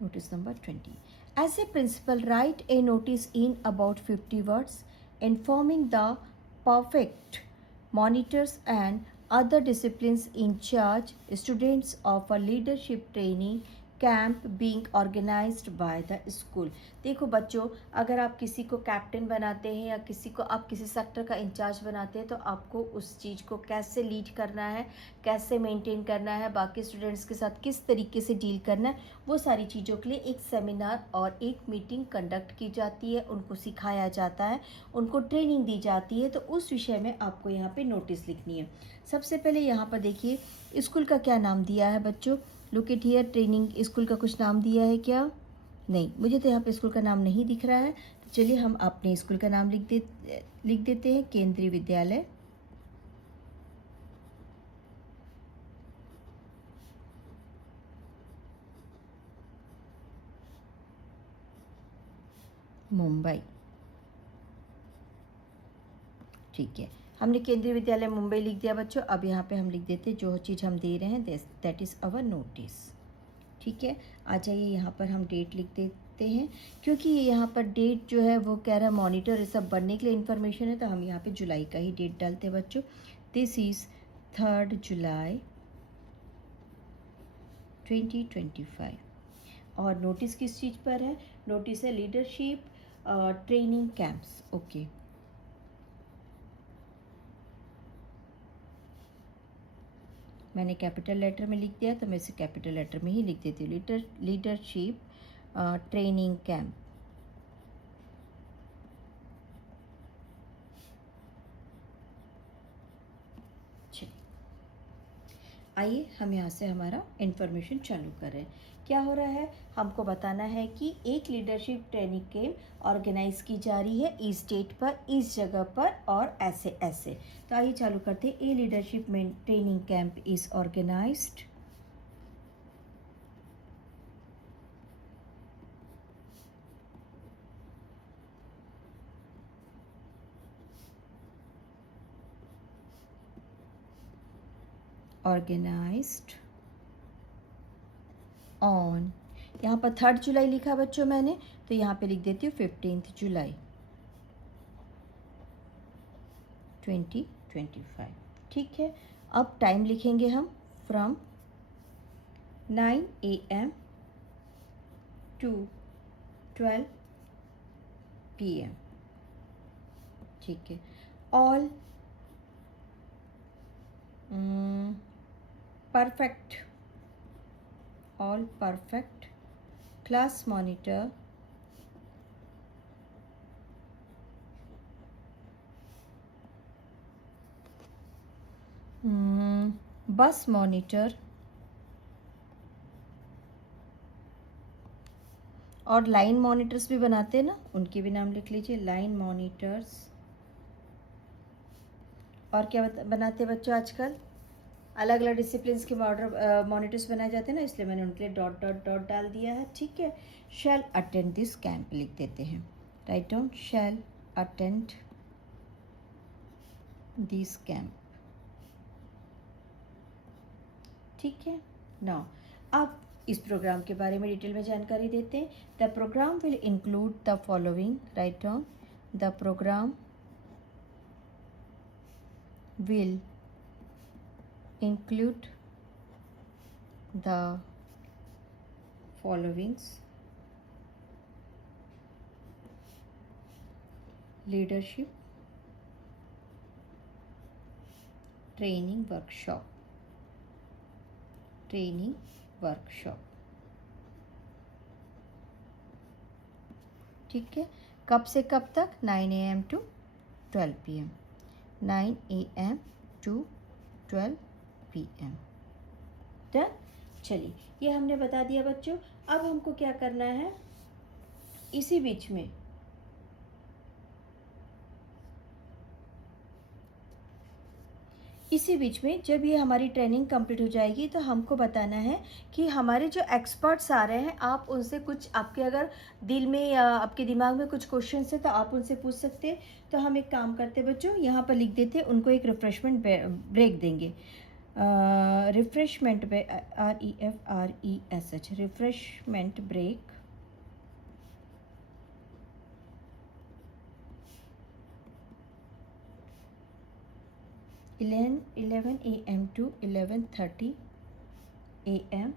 Notice number 20. As a principal, write a notice in about 50 words informing the perfect monitors and other disciplines in charge students of a leadership training camp being organized by the school. देखो बच्चों, अगर आप किसी को कैप्टन बनाते हैं या किसी को आप किसी सेक्टर का इंचार्ज बनाते हैं, तो आपको उस चीज़ को कैसे लीड करना है, कैसे मेंटेन करना है, बाकी स्टूडेंट्स के साथ किस तरीके से डील करना है, वो सारी चीज़ों के लिए एक सेमिनार और एक मीटिंग कंडक्ट की जाती है, उनको सिखाया जाता है, उनको ट्रेनिंग दी जाती है। तो उस विषय में आपको यहाँ पे नोटिस लिखनी है। सबसे पहले यहाँ पर देखिए, स्कूल का क्या नाम दिया है बच्चों, look it here, training school का कुछ नाम दिया है क्या? नहीं, मुझे तो यहाँ पे स्कूल का नाम नहीं दिख रहा है। तो चलिए हम अपने स्कूल का नाम लिख देते हैं, केंद्रीय विद्यालय मुंबई। ठीक है, हमने केंद्रीय विद्यालय मुंबई लिख दिया बच्चों। अब यहाँ पे हम लिख देते हैं जो चीज़ हम दे रहे हैं, दैट इज़ अवर नोटिस। ठीक है, आ जाइए यहाँ पर हम डेट लिख देते हैं, क्योंकि यहाँ पर डेट जो है वो कह रहा है मॉनिटर सब बनने के लिए इन्फॉर्मेशन है, तो हम यहाँ पे जुलाई का ही डेट डालते हैं बच्चों। दिस इज़ 3rd जुलाई 2025। और नोटिस किस चीज़ पर है, नोटिस है लीडरशिप ट्रेनिंग कैंप्स। ओके, मैंने कैपिटल लेटर में लिख दिया, तो मैं इसे कैपिटल लेटर में ही लिख देती हूँ, लीडरशिप ट्रेनिंग कैंप। आइए हम यहाँ से हमारा इन्फॉर्मेशन चालू करें। क्या हो रहा है, हमको बताना है कि एक लीडरशिप ट्रेनिंग कैंप ऑर्गेनाइज की जा रही है इस डेट पर, इस जगह पर, और ऐसे ऐसे। तो आइए चालू करते हैं। A leadership training camp is organized organized on, यहाँ पर 3 जुलाई लिखा बच्चों मैंने, तो यहाँ पे लिख देती हूँ 15 जुलाई 2025। ठीक है, अब टाइम लिखेंगे हम फ्रॉम 9 AM टू 12 PM। ठीक है, all perfect, all perfect class monitor बस मॉनिटर और लाइन मॉनिटर्स भी बनाते हैं ना, उनके भी नाम लिख लीजिए, लाइन मॉनिटर्स। और क्या बनाते हैं बच्चों, आजकल अलग अलग डिसिप्लिन्स के मॉनिटर्स बनाए जाते हैं ना, इसलिए मैंने उनके लिए डॉट डॉट डॉट डाल दिया है। ठीक है, शैल अटेंड दिस कैंप लिख देते हैं, write down shall attend this camp. ठीक है, नाउ अब इस प्रोग्राम के बारे में डिटेल में जानकारी देते हैं। The programme will include the following, write down the programme will include the followings: leadership training workshop, ठीक है, कब से कब तक, 9 AM to 12 PM, 9 AM to 12 PM। Done, चलिए ये हमने बता दिया बच्चों। अब हमको क्या करना है, इसी बीच में जब ये हमारी ट्रेनिंग कंप्लीट हो जाएगी तो हमको बताना है कि हमारे जो एक्सपर्ट्स आ रहे हैं, आप उनसे कुछ, आपके अगर दिल में या आपके दिमाग में कुछ क्वेश्चन है तो आप उनसे पूछ सकते हैं। तो हम एक काम करते बच्चों, यहाँ पर लिख देते, उनको एक रिफ्रेशमेंट ब्रेक देंगे। Refreshment REFRESH, refreshment break 11 AM to 11:30 AM,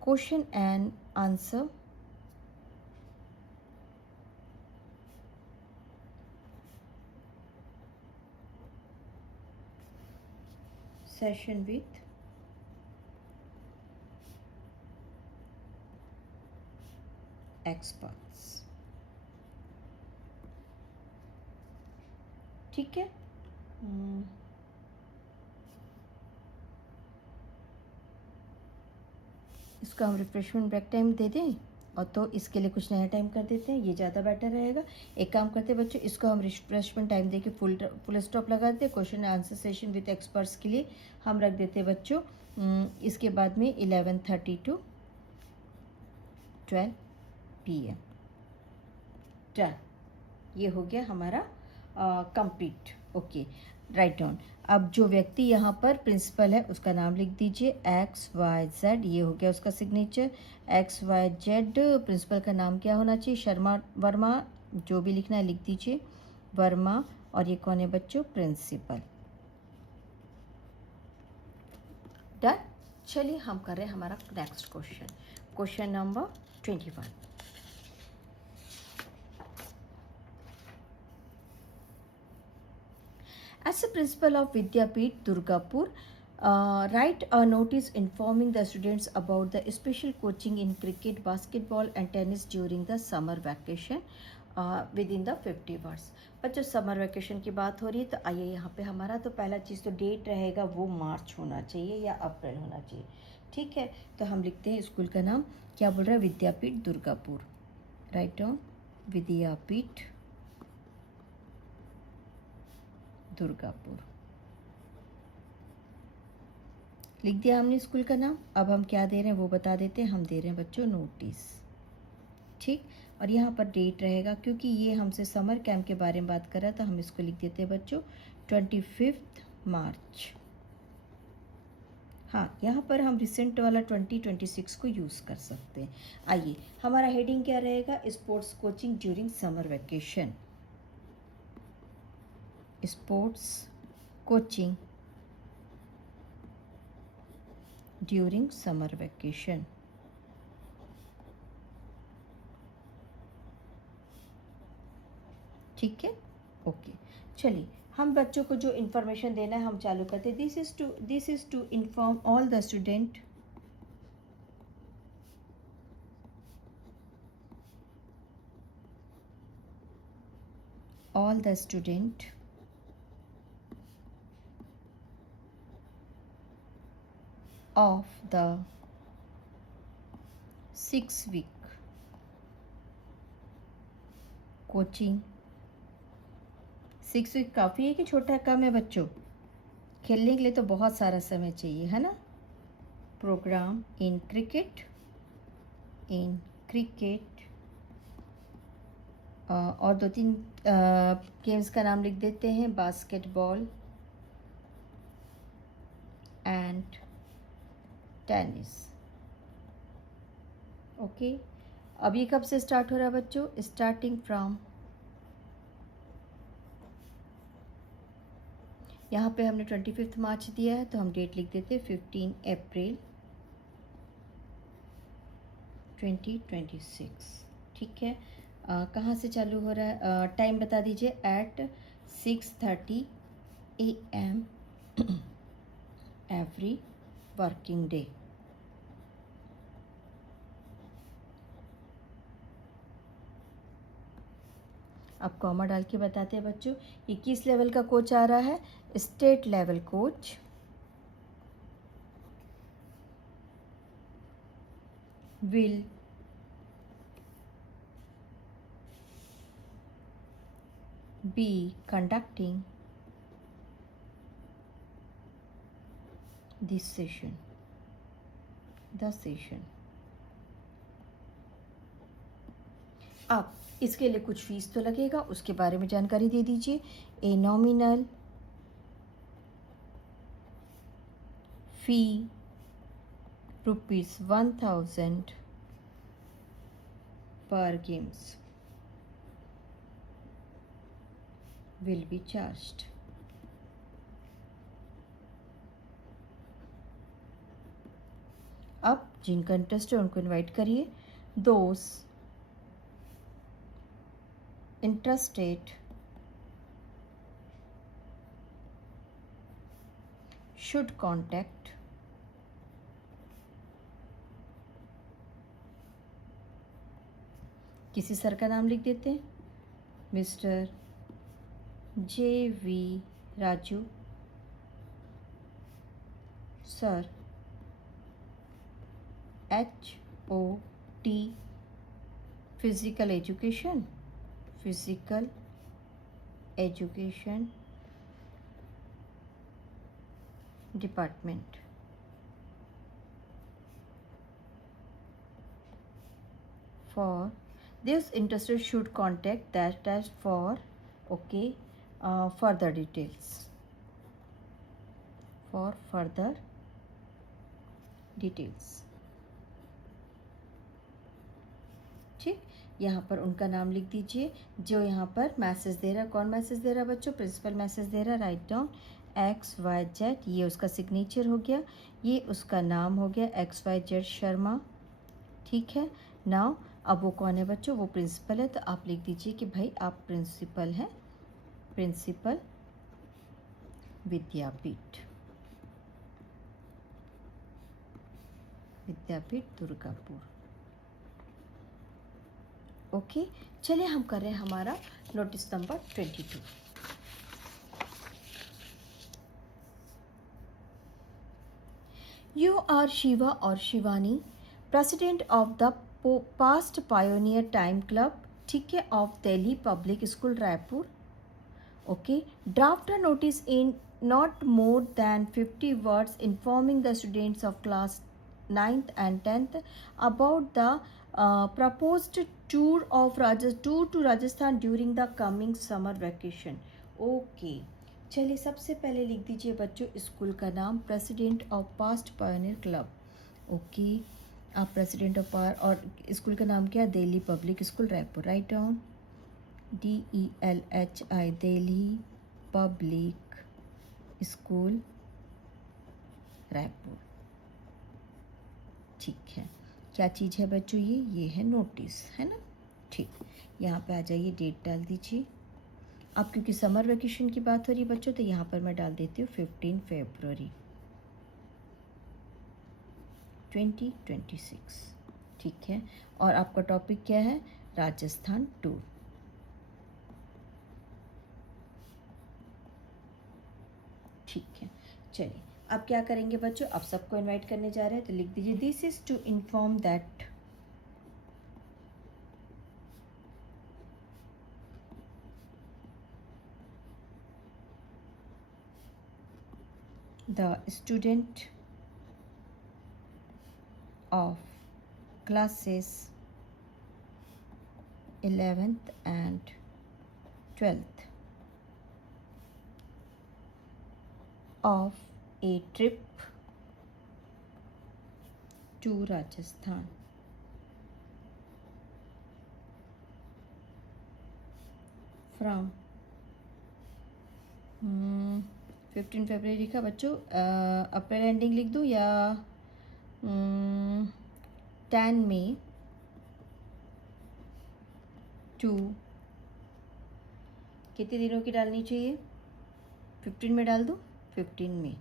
question and answer session with experts। ठीक है, इसको हम रिफ्रेशमेंट ब्रेक टाइम दे दें, और तो इसके लिए कुछ नया टाइम कर देते हैं, ये ज़्यादा बेटर रहेगा। एक काम करते हैं बच्चों, इसको हम रिफ्रेशमेंट टाइम दे के फुल स्टॉप लगा देते हैं। Question and answer session with experts के लिए हम रख देते हैं बच्चों, इसके बाद में 11:30 टू 12 PM। डन, ये हो गया हमारा कंप्लीट। Okay, write down. अब जो व्यक्ति यहाँ पर प्रिंसिपल है उसका नाम लिख दीजिए, XYZ, ये हो गया उसका सिग्नेचर। XYZ प्रिंसिपल का नाम क्या होना चाहिए, शर्मा वर्मा, जो भी लिखना है लिख दीजिए, वर्मा। और ये कौन है बच्चों, प्रिंसिपल। डन, चलिए हम कर रहे हैं हमारा next question, question number 21। As a principal of Vidyapeeth, Durgapur, write a notice informing the students about the special coaching in cricket, basketball and tennis during the summer vacation within the 50 words। बच्चों समर वैकेशन की बात हो रही है, तो आइए यहाँ पे हमारा तो पहला चीज़ तो डेट रहेगा वो मार्च होना चाहिए या अप्रैल होना चाहिए। ठीक है, तो हम लिखते हैं स्कूल का नाम, क्या बोल रहा है, विद्यापीठ दुर्गापुर। राइट डाउन विद्यापीठ दुर्गापुर, लिख दिया हमने स्कूल का नाम। अब हम क्या दे रहे हैं वो बता देते हैं, हम दे रहे हैं बच्चों नोटिस। ठीक, और यहाँ पर डेट रहेगा, क्योंकि ये हमसे समर कैंप के बारे में बात कर रहा है, तो हम इसको लिख देते हैं बच्चों 25 मार्च। हाँ, यहाँ पर हम रिसेंट वाला 2026 को यूज़ कर सकते हैं। आइए, हमारा हेडिंग क्या रहेगा? Sports coaching during summer vacation. Sports coaching during summer vacation. ठीक है, ओके। चलिए, हम बच्चों को जो इन्फॉर्मेशन देना है हम चालू करते हैं। This is to inform all the student of the 6-week coaching. 6 week काफ़ी है कि छोटा कम है बच्चों? खेलने के लिए तो बहुत सारा समय चाहिए, है ना? प्रोग्राम इन क्रिकेट और 2-3 गेम्स का नाम लिख देते हैं। Basketball and tennis. ओके, अब ये कब से स्टार्ट हो रहा है बच्चों? स्टार्टिंग फ्रॉम, यहाँ पे हमने 25 मार्च दिया है तो हम डेट लिख देते हैं 15 अप्रैल 2026। ठीक है, कहाँ से चालू हो रहा है? टाइम बता दीजिए। At 6:30 AM every working day. अब कॉमा डाल के बताते हैं बच्चों, ये किस लेवल का कोच आ रहा है? State level coach will be conducting the session. अब इसके लिए कुछ फीस तो लगेगा, उसके बारे में जानकारी दे दीजिए। A nominal fee ₹1000 per games will be charged। अब जिनका इंटरेस्ट है उनको इनवाइट करिए। दोज interested should contact किसी सर का नाम लिख देते हैं, mister JV Raju sir, HOT physical education department. For this interested should contact that for further details। For further details। ठीक, यहाँ पर उनका नाम लिख दीजिए जो यहाँ पर मैसेज दे रहा है। कौन मैसेज दे रहा है बच्चों? प्रिंसिपल मैसेज दे रहा है। राइट डाउन XYZ, ये उसका सिग्नेचर हो गया, ये उसका नाम हो गया XYZ शर्मा। ठीक है, नाउ अब वो कौन है बच्चों? वो प्रिंसिपल है, तो आप लिख दीजिए कि भाई आप प्रिंसिपल हैं, प्रिंसिपल विद्यापीठ दुर्गापुर। ओके, चलिए हम कर रहे हैं हमारा notice number 22। You are Shiva or Shivani, president of the past Pioneer Time Club, ठीक है, of Delhi Public School Raipur। Okay, draft a notice in not more than 50 words informing the students of class 9th and 10th about the proposed tour to Rajasthan during the coming summer vacation। Okay, चलिए सबसे पहले लिख दीजिए बच्चों स्कूल का नाम, president of past pioneer club. Okay, आप प्रेसिडेंट ऑफ और स्कूल का नाम क्या है? Delhi public school Raipur. Write down DELHI, Delhi public school Raipur. ठीक है, क्या चीज़ है बच्चों? ये है नोटिस, है ना। ठीक, यहाँ पे आ जाइए, डेट डाल दीजिए। अब क्योंकि समर वेकेशन की बात हो रही है बच्चों, तो यहाँ पर मैं डाल देती हूँ 15 फरवरी 2026। ठीक है, और आपका टॉपिक क्या है? राजस्थान टूर। ठीक है, चलिए अब क्या करेंगे बच्चों? अब सबको इनवाइट करने जा रहे हैं, तो लिख दीजिए this is to inform that the student of classes 11th and 12th of a trip to Rajasthan from 15 फरवरी का बच्चों। अप्रैल एंडिंग लिख दूँ या 10 मई टू, कितने दिनों की डालनी चाहिए? 15 में डाल दूँ, 15 मई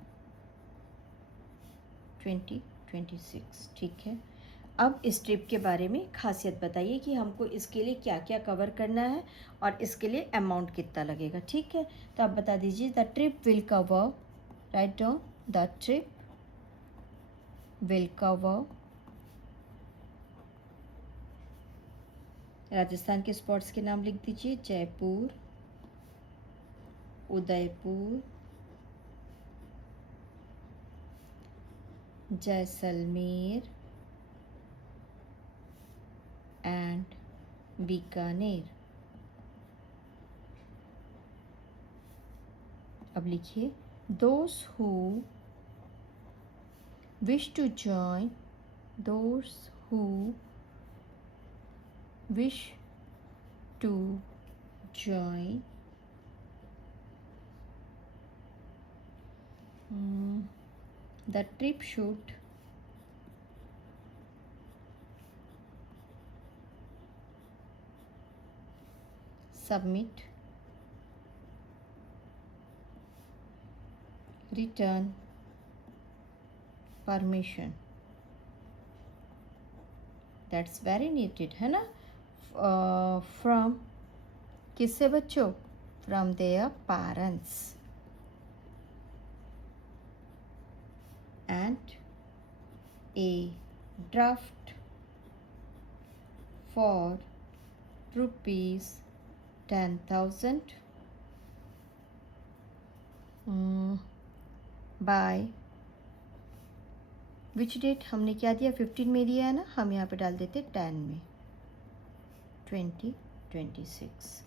2026। ठीक है, अब इस ट्रिप के बारे में खासियत बताइए कि हमको इसके लिए क्या क्या कवर करना है और इसके लिए अमाउंट कितना लगेगा। ठीक है, तो आप बता दीजिए the trip will cover, right down the trip will cover Rajasthan के स्पॉट्स के नाम लिख दीजिए, जयपुर, उदयपुर, जैसलमेर एंड बीकानेर। अब लिखिए those who wish to join, those who wish to join the trip should submit return permission। That's very needed, है ना। फ्रॉम किससे बच्चों? From their parents and a draft for ₹10,000 by which date? हमने क्या दिया? 15 में दिया है ना, हम यहाँ पे डाल देते 10 में 2026।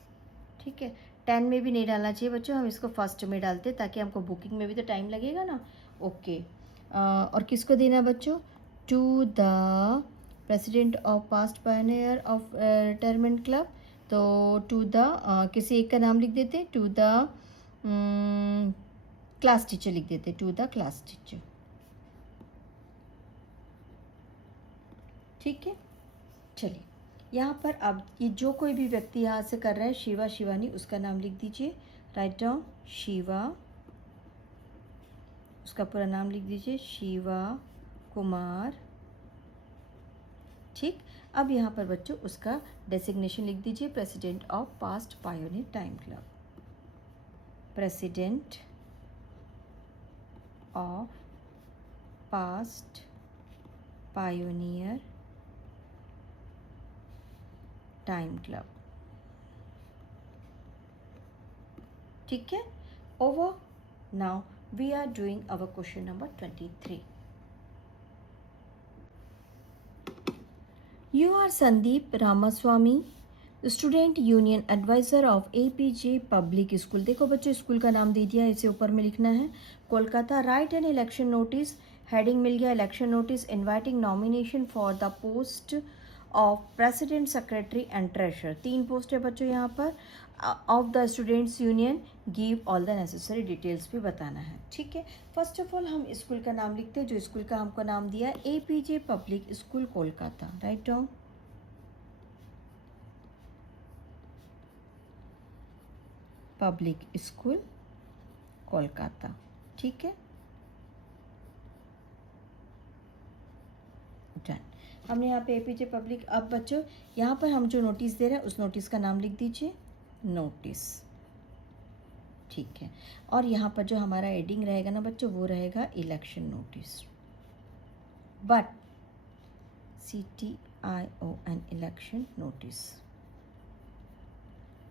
ठीक है, 10 में भी नहीं डालना चाहिए बच्चों, हम इसको फर्स्ट में डालते ताकि हमको बुकिंग में भी तो टाइम लगेगा ना। ओके, और किसको देना बच्चों? To the president of past pioneer of retirement club. तो टू द किसी एक का नाम लिख देते, टू द क्लास टीचर लिख देते, टू द क्लास टीचर। ठीक है, चलिए यहाँ पर अब ये जो कोई भी व्यक्ति यहाँ से कर रहा है, शिवा शिवानी, उसका नाम लिख दीजिए, राइट डाउन शिवा, उसका पूरा नाम लिख दीजिए, शिवा कुमार। ठीक, अब यहाँ पर बच्चों उसका डेसिग्नेशन लिख दीजिए, president of past pioneer time club, president of past pioneer time club. ठीक है, over. Now we are doing our question number 23। You are Sandeep Ramaswamy, student union adviser of APJ public school. देखो बच्चों, स्कूल का नाम दे दिया, इसे ऊपर में लिखना है Kolkata. Write an election notice, heading मिल गया election notice inviting nomination for the post of president, secretary and treasurer. 3 post है बच्चों यहाँ पर of the students union. Give all the necessary details भी बताना है, ठीक है। फर्स्ट ऑफ ऑल हम स्कूल का नाम लिखते हैं, जो स्कूल का हमको नाम दिया है APJ public school Kolkata. Write down public school Kolkata, ठीक है, डन। हमने यहाँ पे एपीजे पब्लिक। अब बच्चों यहाँ पर हम जो नोटिस दे रहे हैं उस नोटिस का नाम लिख दीजिए नोटिस, ठीक है। और यहाँ पर जो हमारा एडिंग रहेगा ना बच्चों, वो रहेगा election notice, but CTION election notice,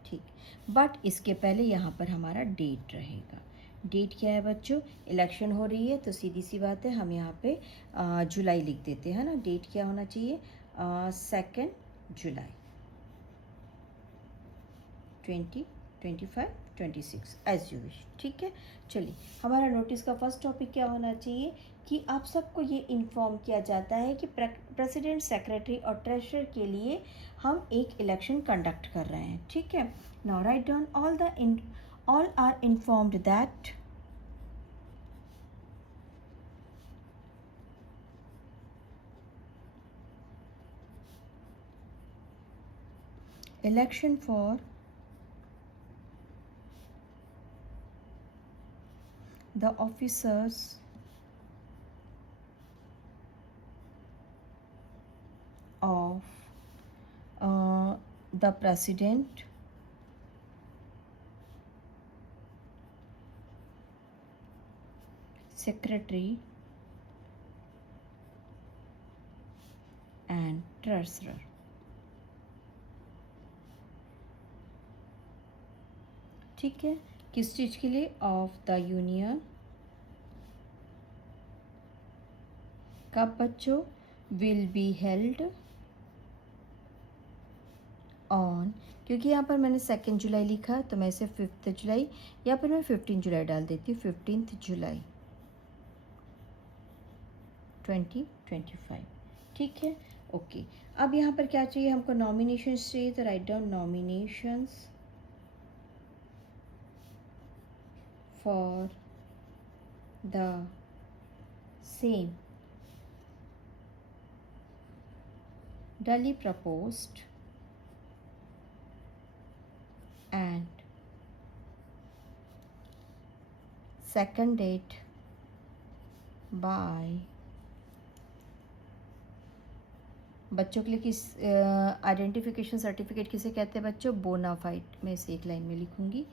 ठीक। बट इसके पहले यहाँ पर हमारा डेट रहेगा। डेट क्या है बच्चों, इलेक्शन हो रही है तो सीधी सी बात है हम यहाँ पे जुलाई लिख देते हैं ना। डेट क्या होना चाहिए, 2 जुलाई 2025 26 एज यू विश, ठीक है। चलिए, हमारा नोटिस का फर्स्ट टॉपिक क्या होना चाहिए कि आप सबको ये इन्फॉर्म किया जाता है कि प्रेसिडेंट, सेक्रेटरी और ट्रेशरर के लिए हम एक इलेक्शन कंडक्ट कर रहे हैं, ठीक है। Now write down all are informed that election for the officers of the president, secretary and treasurer, ठीक है। किस चीज़ के लिए, ऑफ द यूनियन। कब बच्चों, विल बी हेल्ड ऑन, क्योंकि यहाँ पर मैंने 2 जुलाई लिखा तो मैं इसे 5 जुलाई, यहाँ पर मैं 15 जुलाई डाल देती हूँ, 15 जुलाई 2025, ठीक है, ओके। अब यहाँ पर क्या चाहिए हमको, नॉमिनेशंस चाहिए, तो write down nominations for the same duly proposed and seconded by, बच्चों के लिए किस आइडेंटिफिकेशन सर्टिफिकेट किसे कहते हैं बच्चों, बोनाफाइड। मैं इसे एक लाइन में लिखूंगी,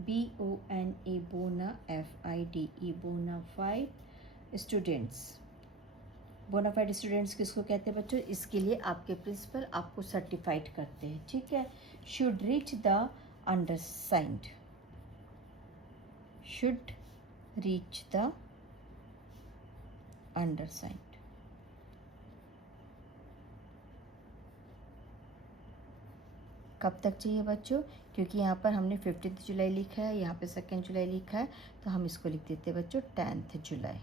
BONA bona FIDE bona fide students. Bona fide students किसको कहते हैं बच्चों, इसके लिए आपके प्रिंसिपल आपको सर्टिफाइड करते हैं, ठीक है। Should reach the undersigned, should reach the undersigned, कब तक चाहिए बच्चों, क्योंकि यहाँ पर हमने 15 जुलाई लिखा है, यहाँ पे 2 जुलाई लिखा है, तो हम इसको लिख देते हैं बच्चों 10 जुलाई,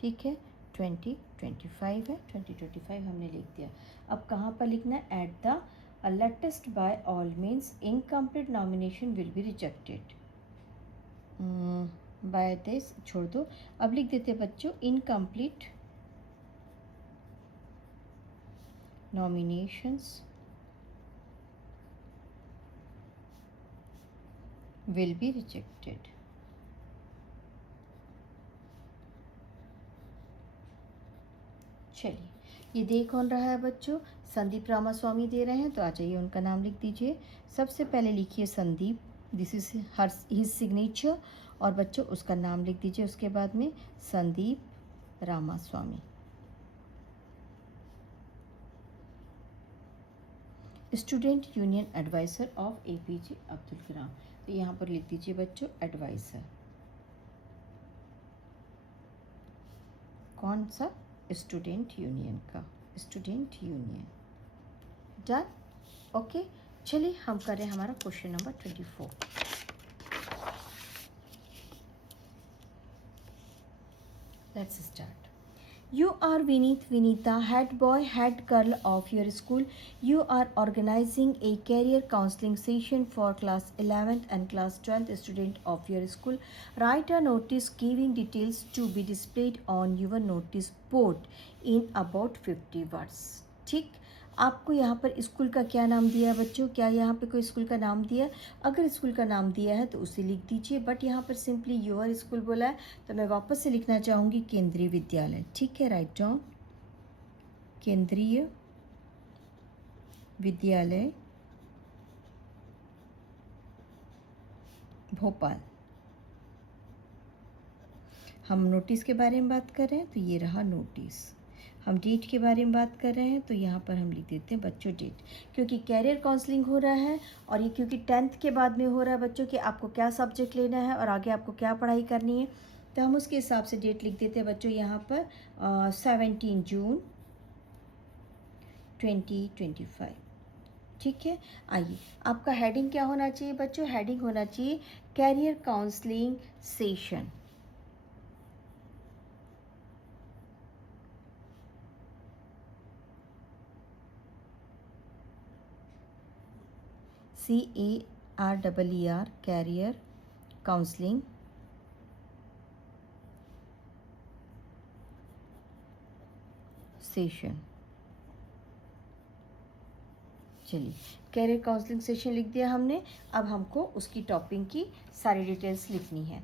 ठीक है। 2025 है, 2025 हमने लिख दिया। अब कहाँ पर लिखना है, at the latest by all means incomplete nomination will be rejected, by this छोड़ दो। अब लिख देते बच्चों incomplete nominations will be rejected, चलिए, ये दे कौन रहा है बच्चों, संदीप रामास्वामी दे रहे हैं, तो आ जाइए उनका नाम लिख दीजिए। सबसे पहले लिखिए Sandeep, this is his signature, और बच्चों उसका नाम लिख दीजिए उसके बाद में, Sandeep Ramaswamy. Student union adviser of APJ Abdul Kalam, तो यहाँ पर लिख दीजिए बच्चों एडवाइज़र, कौन सा, स्टूडेंट यूनियन का, स्टूडेंट यूनियन, डन? ओके, चलिए हम करें हमारा question number 24. Let's start. You are Vineet Vinita, head boy, head girl of your school. You are organizing a career counseling session for class 11th and class 12th student of your school. Write a notice giving details to be displayed on your notice board in about 50 words. ठीक, आपको यहाँ पर स्कूल का क्या नाम दिया है बच्चों? क्या यहाँ पे कोई स्कूल का नाम दिया है? अगर स्कूल का नाम दिया है तो उसे लिख दीजिए, बट यहाँ पर सिंपली योर स्कूल बोला है तो मैं वापस से लिखना चाहूँगी केंद्रीय विद्यालय. ठीक है, राइट डाउन केंद्रीय विद्यालय भोपाल. हम नोटिस के बारे में बात कर रहे हैं तो ये रहा नोटिस. हम डेट के बारे में बात कर रहे हैं तो यहाँ पर हम लिख देते हैं बच्चों डेट, क्योंकि कैरियर काउंसलिंग हो रहा है और ये क्योंकि 10th के बाद में हो रहा है बच्चों कि आपको क्या सब्जेक्ट लेना है और आगे आपको क्या पढ़ाई करनी है, तो हम उसके हिसाब से डेट लिख देते हैं बच्चों यहाँ पर 17 जून 2025. ठीक है, आइए आपका हेडिंग क्या होना चाहिए बच्चों? हेडिंग होना चाहिए career counselling session. CAREER career counselling session. चलिए, कैरियर काउंसलिंग सेशन लिख दिया हमने. अब हमको उसकी टॉपिक की सारी डिटेल्स लिखनी है.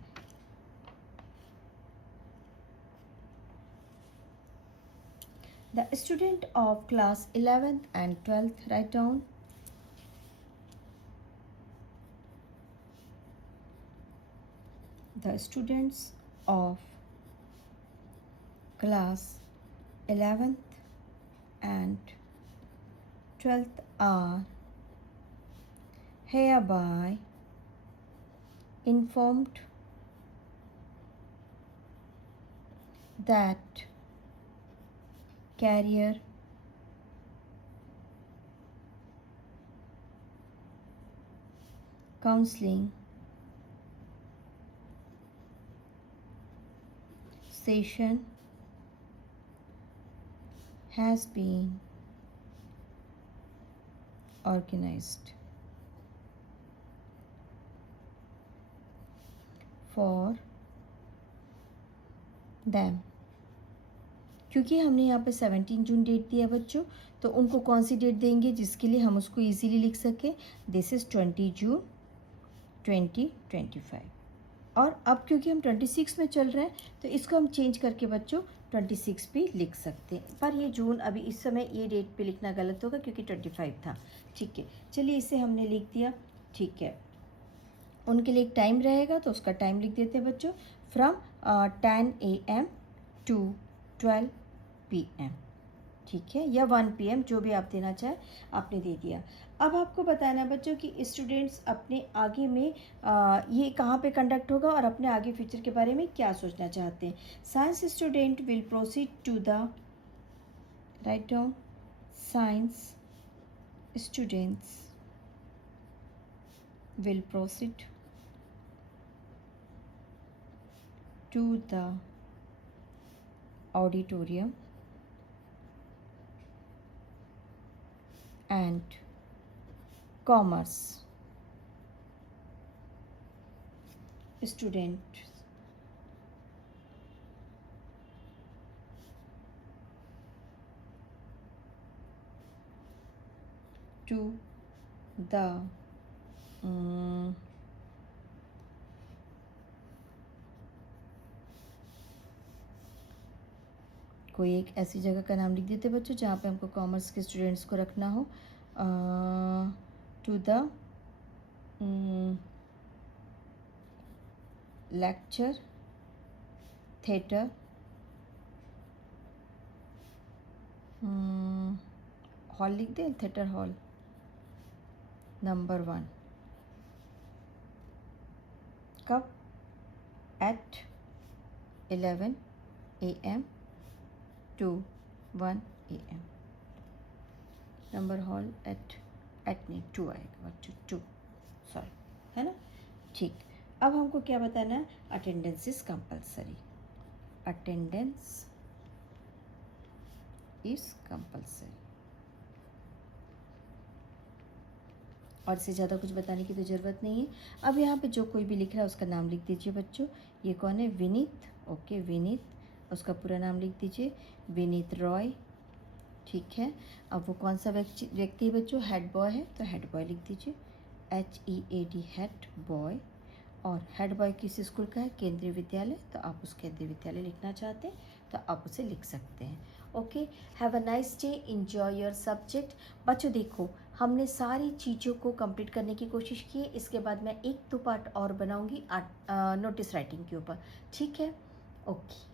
The student of class 11th and 12th, write down. The students of class 11th and 12th are hereby informed that career counseling session has been organized for them. क्योंकि हमने यहाँ पे 17 जून डेट दिया बच्चों, तो उनको कौन सी डेट देंगे जिसके लिए हम उसको इजीली लिख सकें? दिस इज़ 20 जून 2025. और अब क्योंकि हम 26 में चल रहे हैं तो इसको हम चेंज करके बच्चों 26 भी लिख सकते हैं, पर ये जून अभी इस समय ये डेट पे लिखना गलत होगा क्योंकि 25 था. ठीक है, चलिए इसे हमने लिख दिया. ठीक है, उनके लिए एक टाइम रहेगा तो उसका टाइम लिख देते हैं बच्चों, फ्रॉम 10 AM टू 12 PM. ठीक है, या 1 PM, जो भी आप देना चाहें आपने दे दिया. अब आपको बताना है बच्चों कि स्टूडेंट्स अपने आगे में ये कहाँ पे कंडक्ट होगा और अपने आगे फ्यूचर के बारे में क्या सोचना चाहते हैं. Science student will proceed to the, write down, science students will proceed to the auditorium and commerce students to the कोई एक ऐसी जगह का नाम लिख देते बच्चों जहाँ पे हमको कॉमर्स के स्टूडेंट्स को रखना हो. To the lecture theatre hall लिख दें, थिएटर हॉल नंबर 1. कब? At 11 AM to 1 AM. Number hall eight नहीं 2 आएगा बच्चों, 2 सॉरी, है ना। ठीक, अब हमको क्या बताना है, attendance is compulsory, attendance is compulsory. और इससे ज़्यादा कुछ बताने की तो ज़रूरत नहीं है। अब यहाँ पे जो कोई भी लिख रहा है उसका नाम लिख दीजिए बच्चों। ये कौन है, विनीत, ओके विनीत, उसका पूरा नाम लिख दीजिए, विनीत रॉय, ठीक है। अब वो कौन सा व्यक्ति है बच्चों, हेड बॉय है, तो हेड बॉय लिख दीजिए, HEAD हेड बॉय। और हेड बॉय किस स्कूल का है, केंद्रीय विद्यालय, तो आप उस केंद्रीय विद्यालय लिखना चाहते हैं तो आप उसे लिख सकते हैं। Okay, have a nice day, enjoy your subject. बच्चों देखो, हमने सारी चीज़ों को कंप्लीट करने की कोशिश की है। इसके बाद मैं 1-2 पार्ट और बनाऊंगी नोटिस राइटिंग के ऊपर, ठीक है। ओके।